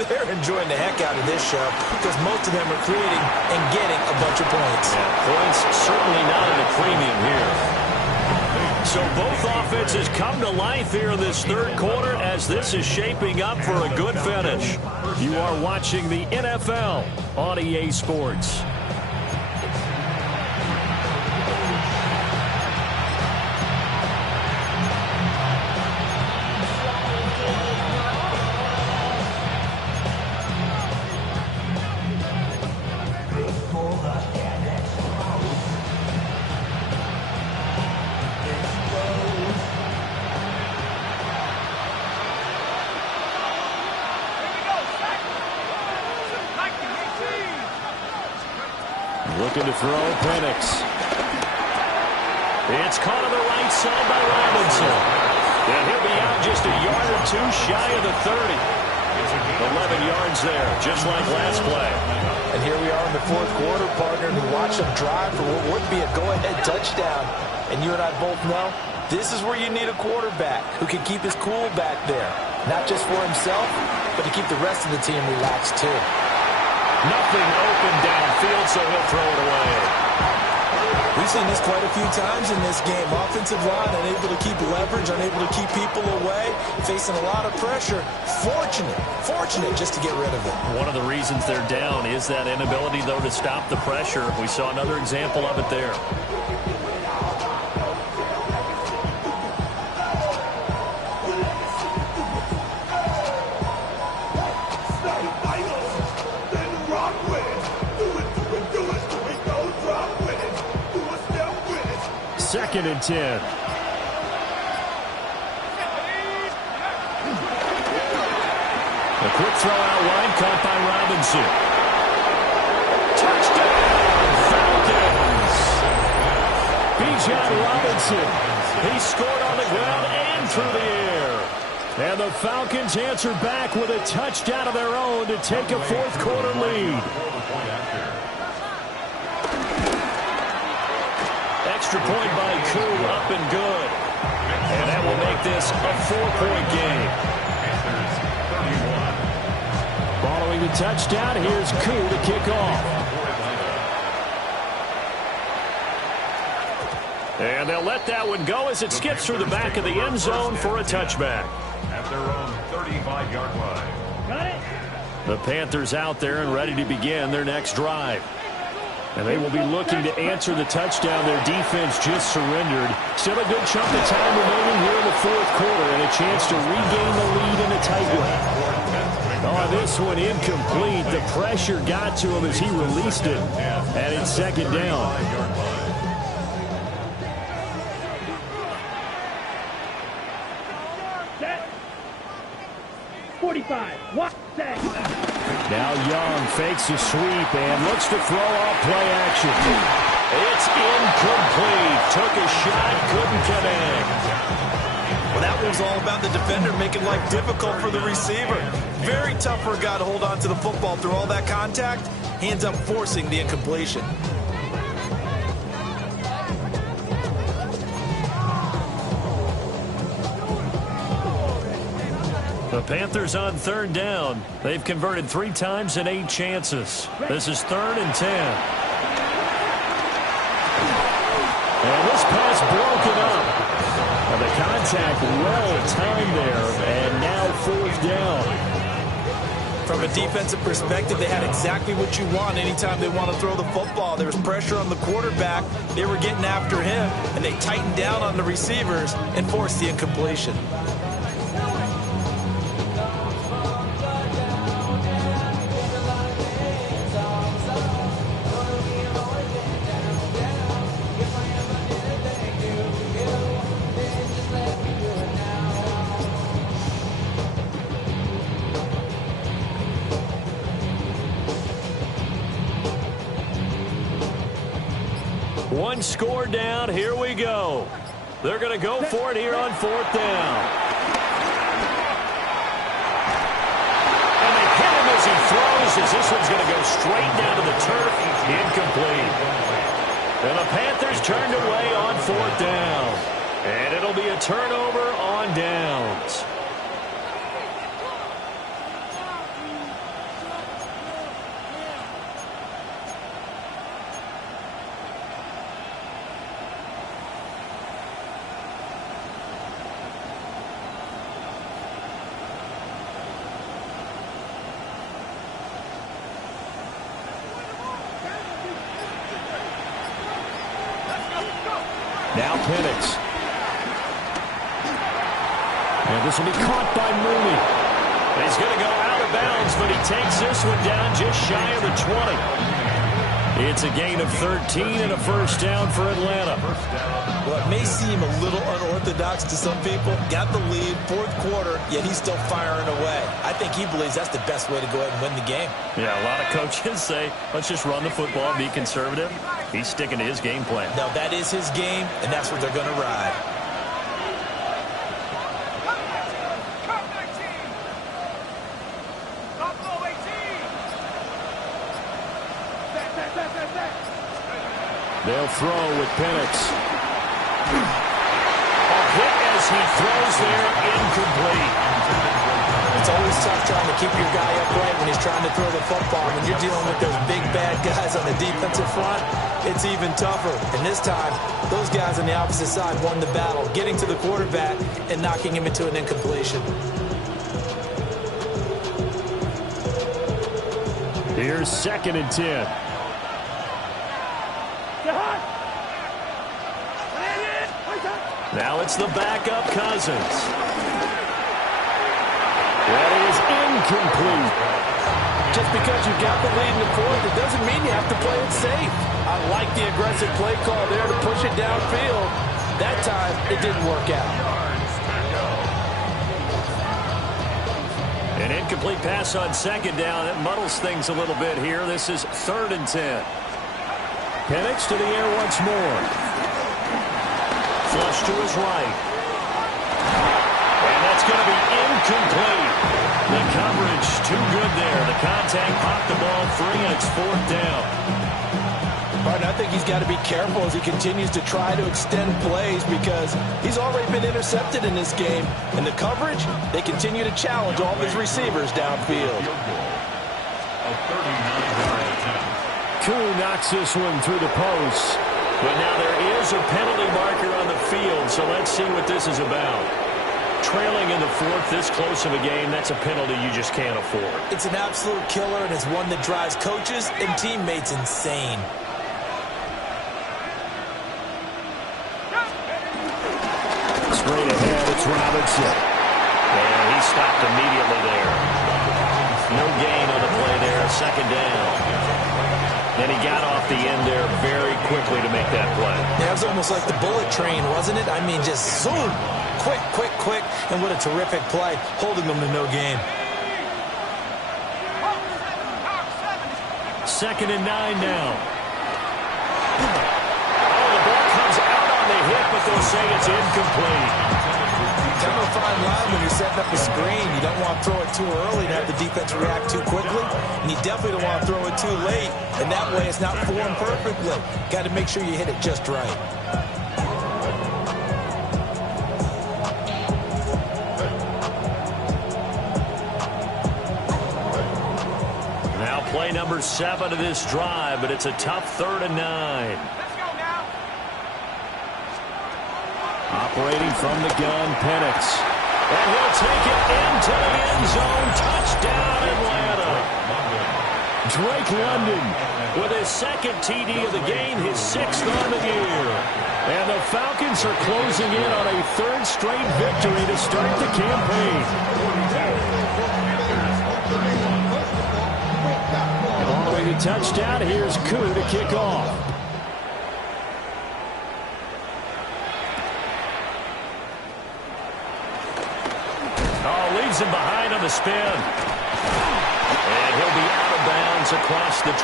they're enjoying the heck out of this show because most of them are creating and getting a bunch of points. Yeah, points certainly not at a premium here. So both offenses come to life here in this 3rd quarter as this is shaping up for a good finish. You are watching the NFL on EA Sports. Looking to throw, Penix. It's caught on the right side by Robinson. And he'll be out just a yard or two shy of the 30. 11 yards there, just like last play. And here we are in the 4th quarter, partner, and watch them drive for what would be a go-ahead touchdown. And you and I both know this is where you need a quarterback who can keep his cool back there. Not just for himself, but to keep the rest of the team relaxed too. Nothing open downfield, so he'll throw it away. We've seen this quite a few times in this game. Offensive line unable to keep leverage, unable to keep people away, facing a lot of pressure. Fortunate just to get rid of it. One of the reasons they're down is that inability, though, to stop the pressure. We saw another example of it there. 2nd and 10. A quick throw out wide, caught by Robinson. Touchdown, Falcons! Bijan Robinson. He scored on the ground and through the air. And the Falcons answer back with a touchdown of their own to take a fourth-quarter lead. Extra point by Koo, up and good. And that will make this a 4-point game. Following the touchdown, here's Koo to kick off. And they'll let that one go as it skips through the back of the end zone for a touchback. At their own 35-yard line. Got it? The Panthers out there and ready to begin their next drive. And they will be looking to answer the touchdown their defense just surrendered. Still a good chunk of time remaining here in the fourth quarter and a chance to regain the lead in a tight one. Oh, this one incomplete. The pressure got to him as he released it. And it's 2nd down. 45. What? Now Young fakes a sweep and looks to throw off play action. It's incomplete. Took a shot, couldn't connect. Well, that was all about the defender making life difficult for the receiver. Very tough for a guy to hold on to the football through all that contact. He ends up forcing the incompletion. The Panthers on 3rd down. They've converted 3 times in 8 chances. This is 3rd and 10. And this pass broken up. And the contact well timed there, and now 4th down. From a defensive perspective, they had exactly what you want anytime they want to throw the football. There was pressure on the quarterback. They were getting after him, and they tightened down on the receivers and forced the incompletion. One score down. Here we go. They're going to go for it here on 4th down. And they hit him as he throws, as this one's going to go straight down to the turf. Incomplete. And the Panthers turned away on 4th down. And it'll be a turnover on downs. Now Penix. And this will be caught by Mooney. He's going to go out of bounds, but he takes this one down just shy of the 20. It's a gain of 13 and a first down for Atlanta. Well, it may seem a little unorthodox to some people. Got the lead, 4th quarter, yet he's still firing away. I think he believes that's the best way to go ahead and win the game. Yeah, a lot of coaches say, let's just run the football, be conservative. He's sticking to his game plan. No, that is his game, and that's what they're going to ride. They'll throw with Penix. A hit as he throws there, incomplete. It's always tough trying to keep your guy upright when he's trying to throw the football. When you're dealing with those big, bad guys on the defensive front, it's even tougher. And this time, those guys on the opposite side won the battle, getting to the quarterback and knocking him into an incompletion. Here's 2nd and 10. Now it's the backup Cousins. That is incomplete. Just because you got the lead in the fourth, it doesn't mean you have to play it safe. On I like the aggressive play call there to push it downfield. That time, it didn't work out. An incomplete pass on second down. That muddles things a little bit here. This is 3rd and 10. Penix to the air once more. Flush to his right. And that's going to be incomplete. The coverage too good there. The contact popped the ball free, and it's 4th down. Martin, I think he's got to be careful as he continues to try to extend plays because he's already been intercepted in this game. And the coverage, they continue to challenge all of his receivers downfield. Koo knocks this one through the post. But now there is a penalty marker on the field, so let's see what this is about. Trailing in the 4th, this close of a game, that's a penalty you just can't afford. It's an absolute killer, and it's one that drives coaches and teammates insane. Straight ahead, it's Robinson. And he stopped immediately there. No gain on the play there, 2nd down. And he got off the end there very quickly to make that play. Yeah, it was almost like the bullet train, wasn't it? I mean, just zoom. Quick, quick, quick. And what a terrific play, holding them to no gain. 2nd and 9 now. The ball comes out on the hit, but they'll say it's incomplete. Kind of a fine line when you're setting up a screen. You don't want to throw it too early and have the defense react too quickly. And you definitely don't want to throw it too late. And that way it's not formed perfectly. Got to make sure you hit it just right. Now play number 7 of this drive, but it's a tough 3rd and 9. Operating from the gun, Penix. And he'll take it into the end zone. Touchdown, Atlanta. Drake London with his 2nd TD of the game, his 6th on the year. And the Falcons are closing in on a 3rd straight victory to start the campaign. Following the touchdown, here's Koo to kick off. Leaves him behind on the spin. And he'll be out of bounds across the 25.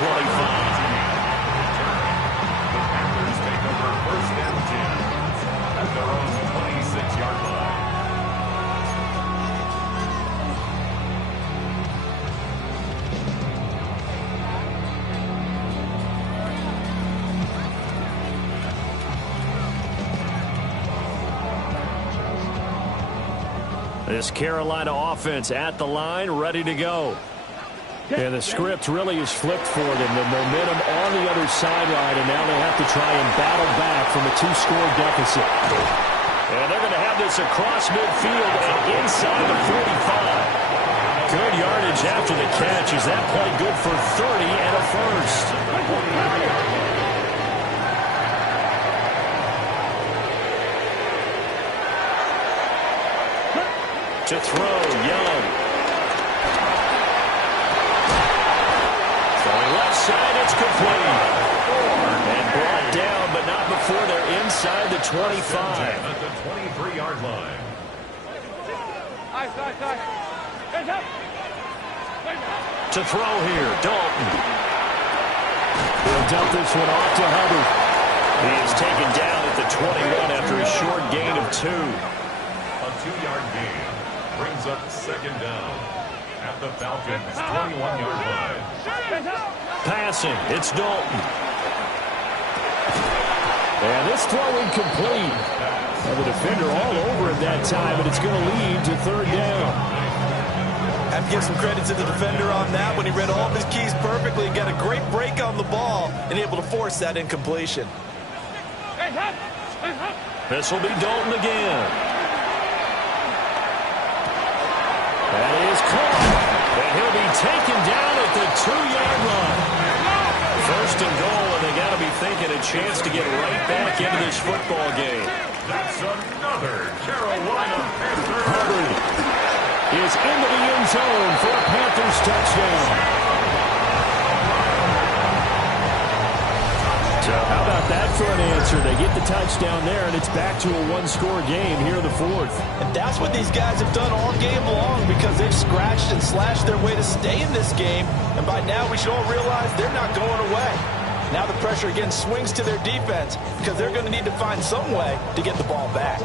The Packers take over 1st and 10 at their own 26-yard line. This Carolina offense at the line, ready to go. And the script really is flipped for them. The momentum on the other sideline, and now they have to try and battle back from a 2-score deficit. And they're going to have this across midfield and inside the 45. Good yardage after the catch. Is that play good for 30 and a first? To throw, Young. Throwing left side, it's complete. And brought down, but not before they're inside the 25. At the 23-yard line. To throw here, Dalton. He'll dump this one off to Hubbard. He is taken down at the 21 after a short gain of 2. A 2-yard gain brings up 2nd down at the Falcons' 21-yard line. Passing, it's Dalton. And this throw incomplete. And the defender all over it that time, but it's going to lead to 3rd down. Have to give some credit to the defender on that when he read all of his keys perfectly, got a great break on the ball, and able to force that incompletion. This will be Dalton again. That is caught. And he'll be taken down at the 2-yard line. 1st and goal, and they got to be thinking a chance to get right back into this football game. That's another Carolina Panthers. Hubbard is into the end zone for a Panthers touchdown. To for an answer. They get the touchdown there, and it's back to a one-score game here in the fourth. And that's what these guys have done all game long because they've scratched and slashed their way to stay in this game. And by now, we should all realize they're not going away. Now the pressure again swings to their defense because they're going to need to find some way to get the ball back.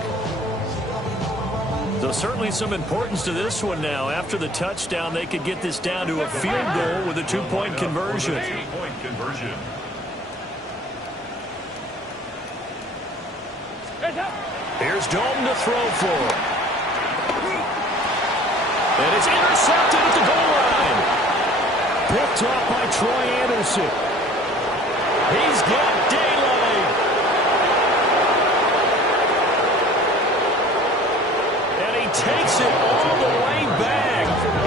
So certainly some importance to this one now. After the touchdown, they could get this down to a field goal with a two-point conversion. Here's Dalton to throw for. And it's intercepted at the goal line. Picked up by Troy Anderson. He's got daylight. And he takes it all the way back.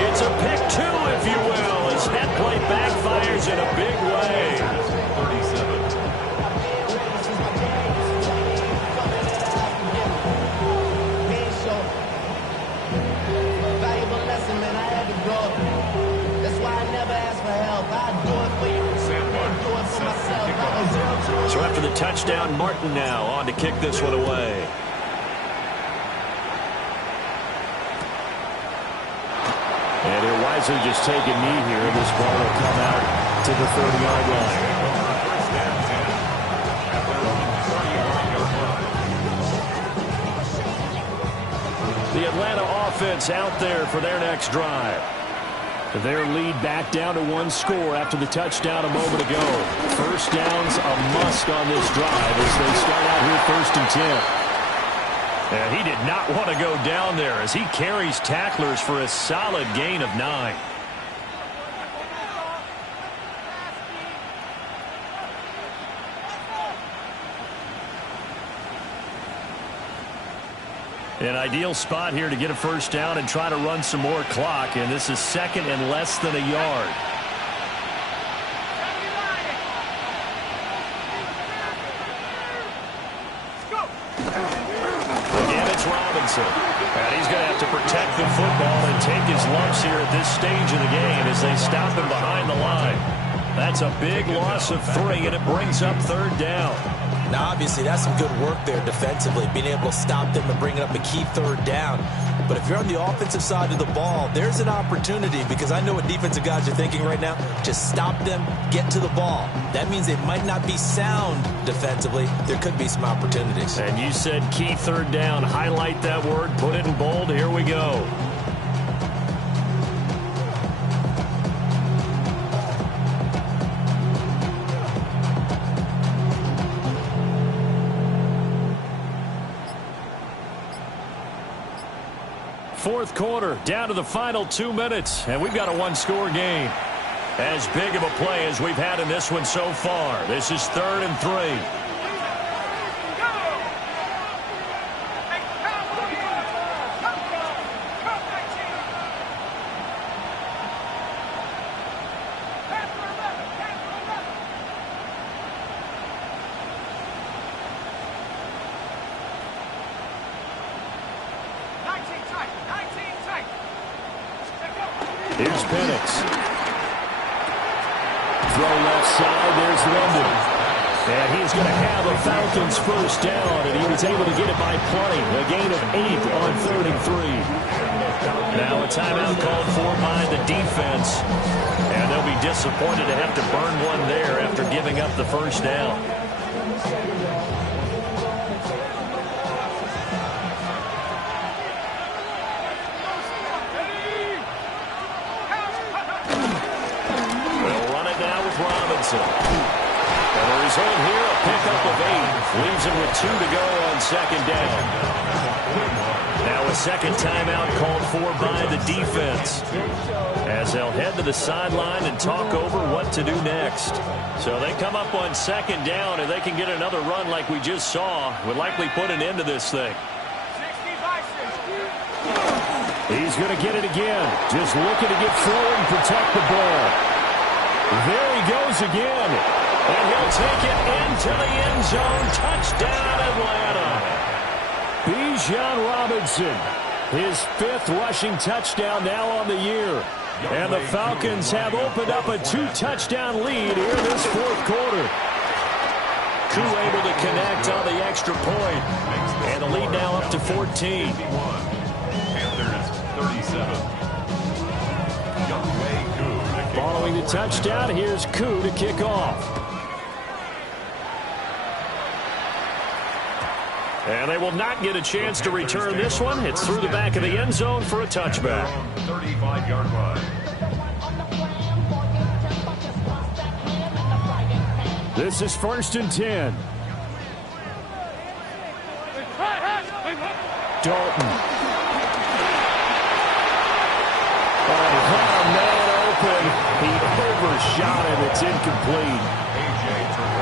It's a pick two, if you will, as that play backfires in a big way. 37. So after the touchdown, Martin now on to kick this one away. And he'll wisely just take a knee here. This ball will come out to the 30-yard line. The Atlanta offense out there for their next drive. Their lead back down to one score after the touchdown a moment ago. First down's a must on this drive as they start out here 1st and 10. And he did not want to go down there as he carries tacklers for a solid gain of 9. An ideal spot here to get a first down and try to run some more clock. And this is 2nd and less than a yard. Again, it's Robinson. And he's going to have to protect the football and take his lumps here at this stage of the game as they stop him behind the line. That's a big loss of 3, and it brings up 3rd down. Now, obviously, that's some good work there defensively, being able to stop them and bringing up a key 3rd down. But if you're on the offensive side of the ball, there's an opportunity because I know what defensive guys are thinking right now. Just stop them, get to the ball. That means they might not be sound defensively. There could be some opportunities. And you said key 3rd down. Highlight that word. Put it in bold. Here we go. Fourth quarter, down to the final 2 minutes, and we've got a one-score game. As big of a play as we've had in this one so far. This is 3rd and 3. Here's Penix. Throw left side. There's London. And he's going to have a Falcons first down, and he was able to get it by plenty. A gain of 8 on 3rd and 3. Now a timeout called for by the defense. And they'll be disappointed to have to burn one there after giving up the first down. And the result here, a pickup of 8. Leaves him with 2 to go on 2nd down. Now a second timeout called for by the defense, as they'll head to the sideline and talk over what to do next. So they come up on 2nd down, and they can get another run like we just saw. Would likely put an end to this thing. He's going to get it again. Just looking to get forward and protect the ball. There he goes again. And he'll take it into the end zone. Touchdown, Atlanta. Bijan Robinson, his 5th rushing touchdown now on the year. And the Falcons have opened up a 2-touchdown lead here this 4th quarter. Koo able to connect on the extra point. And the lead now up to 14. Panthers 37. Younghoe Koo. Following the touchdown, here's Koo to kick off. And they will not get a chance to return this one. It's through the back of the end zone for a touchback. 35-yard line. This is 1st and 10. Dalton. Oh, man open. He overshot it. It's incomplete.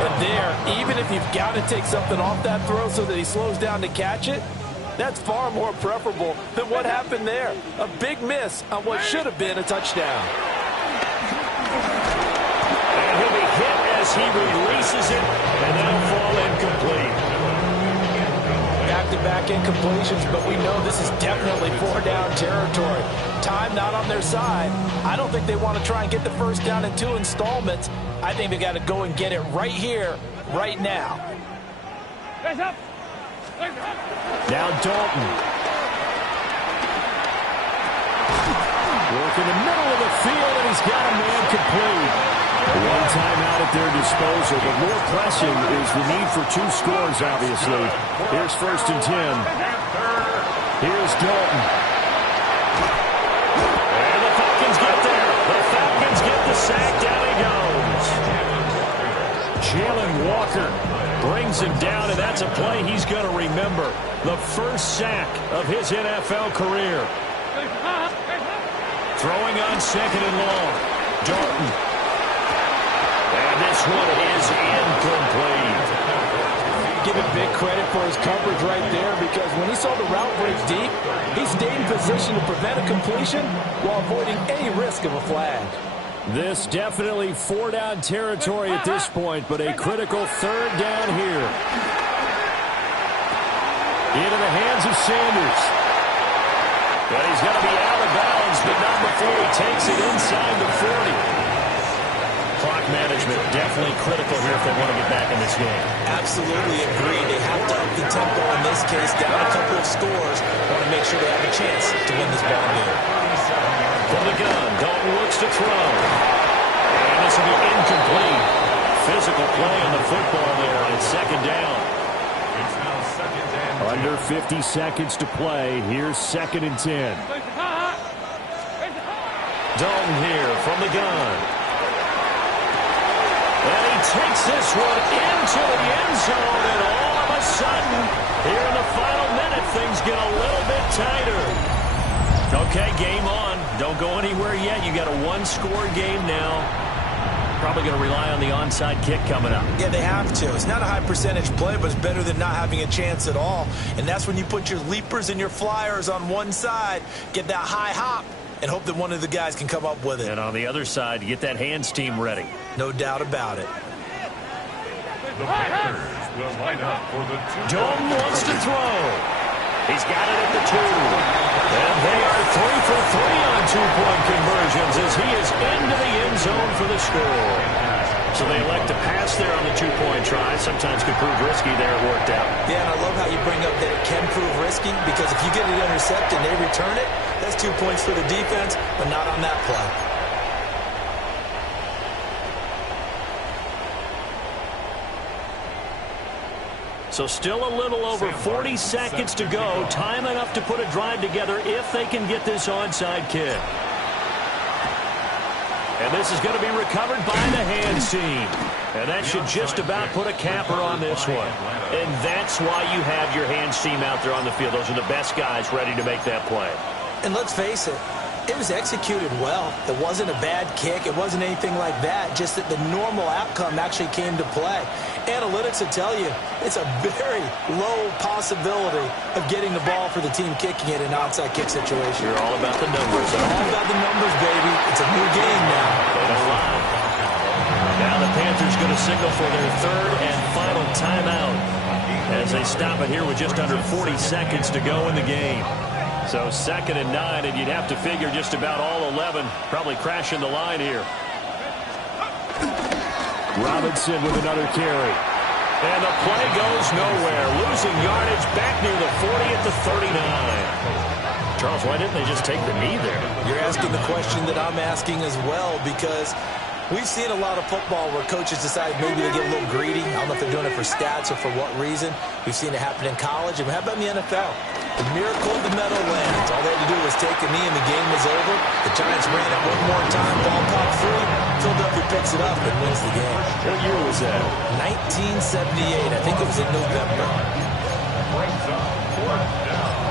And there, even if you've got to take something off that throw so that he slows down to catch it, that's far more preferable than what happened there. A big miss on what should have been a touchdown. And he'll be hit as he releases it, and that'll fall incomplete. Back-to-back incompletions, but we know this is definitely 4-down territory. Time not on their side. I don't think they want to try and get the first down in 2 installments. I think they got to go and get it right here, right now. Now Dalton. Work in the middle of the field, and he's got a man complete. One timeout at their disposal, but more pressing is the need for 2 scores, obviously. Here's 1st and 10. Here's Dalton. And the Falcons get there. The Falcons get the sack. Down he goes. Jalen Walker brings him down, and that's a play he's going to remember. The first sack of his NFL career. Throwing on 2nd and long. Dalton. And this one is incomplete. Give him big credit for his coverage right there, because when he saw the route break deep, he stayed in position to prevent a completion while avoiding any risk of a flag. This definitely 4-down territory at this point, but a critical 3rd down here. Into the hands of Sanders. But he's going to be out of bounds, but not before he takes it inside the 40. Clock management definitely critical here if they want to get back in this game. Absolutely agree. They have to up the tempo in this case, down a couple of scores. Want to make sure they have a chance to win this ball game. From the gun, Dalton looks to throw. And this will be incomplete. Physical play on the football there, and it's 2nd down. It's now 2nd and 10. Under 50 seconds to play. Here's 2nd and 10. Dalton here from the gun. And he takes this one into the end zone, and all of a sudden, here in the final minute, things get a little bit tighter. Okay, game on. Don't go anywhere yet. You got a 1-score game now. Probably going to rely on the onside kick coming up. Yeah, they have to. It's not a high percentage play, but it's better than not having a chance at all. And that's when you put your leapers and your flyers on one side, get that high hop, and hope that one of the guys can come up with it. And on the other side, get that hands team ready. No doubt about it. The Panthers will line up for the 2. Dalton wants to throw. He's got it at the 2. And they are 3 for 3 on 2-point conversions as he is into the end zone for the score. So they elect to pass there on the 2-point try. Sometimes could prove risky there. It worked out. Yeah, and I love how you bring up that it can prove risky, because if you get it intercepted and they return it, that's 2 points for the defense, but not on that play. So still a little over 40 seconds to go. Time enough to put a drive together if they can get this onside kick. And this is going to be recovered by the hands team. And that should just about put a capper on this one. And that's why you have your hands team out there on the field. Those are the best guys ready to make that play. And let's face it, it was executed well. It wasn't a bad kick. It wasn't anything like that. Just that the normal outcome actually came to play. Analytics will tell you it's a very low possibility of getting the ball for the team kicking it in an onside kick situation. You're all about the numbers. All about the numbers, baby. It's a new game now. They don't lie. Now the Panthers going to signal for their 3rd and final timeout as they stop it here with just under 40 seconds to go in the game. So 2nd and 9, and you'd have to figure just about all 11 probably crashing the line here. Robinson with another carry. And the play goes nowhere. Losing yardage back near the 40 at the 39. Charles, why didn't they just take the knee there? You're asking the question that I'm asking as well, because we've seen a lot of football where coaches decide maybe they get a little greedy. I don't know if they're doing it for stats or for what reason. We've seen it happen in college. And how about in the NFL? The miracle of the medal lands. All they had to do was take a knee and the game was over. The Giants ran it one more time. Ball popped free. Philadelphia picks it up and wins the game. What year was that? 1978. I think it was in November. Brings up fourth down.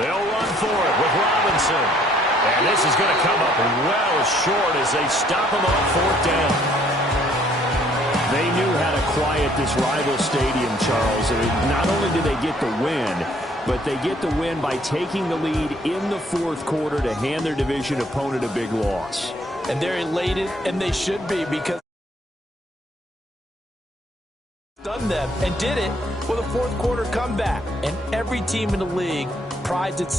They'll run for it with Robinson. And this is going to come up well short as they stop him on fourth down. They knew how to quiet this rival stadium, Charles. I mean, not only did they get the win, but they get the win by taking the lead in the fourth quarter to hand their division opponent a big loss. And they're elated, and they should be, because done them and did it with a fourth quarter comeback. And every team in the league prides itself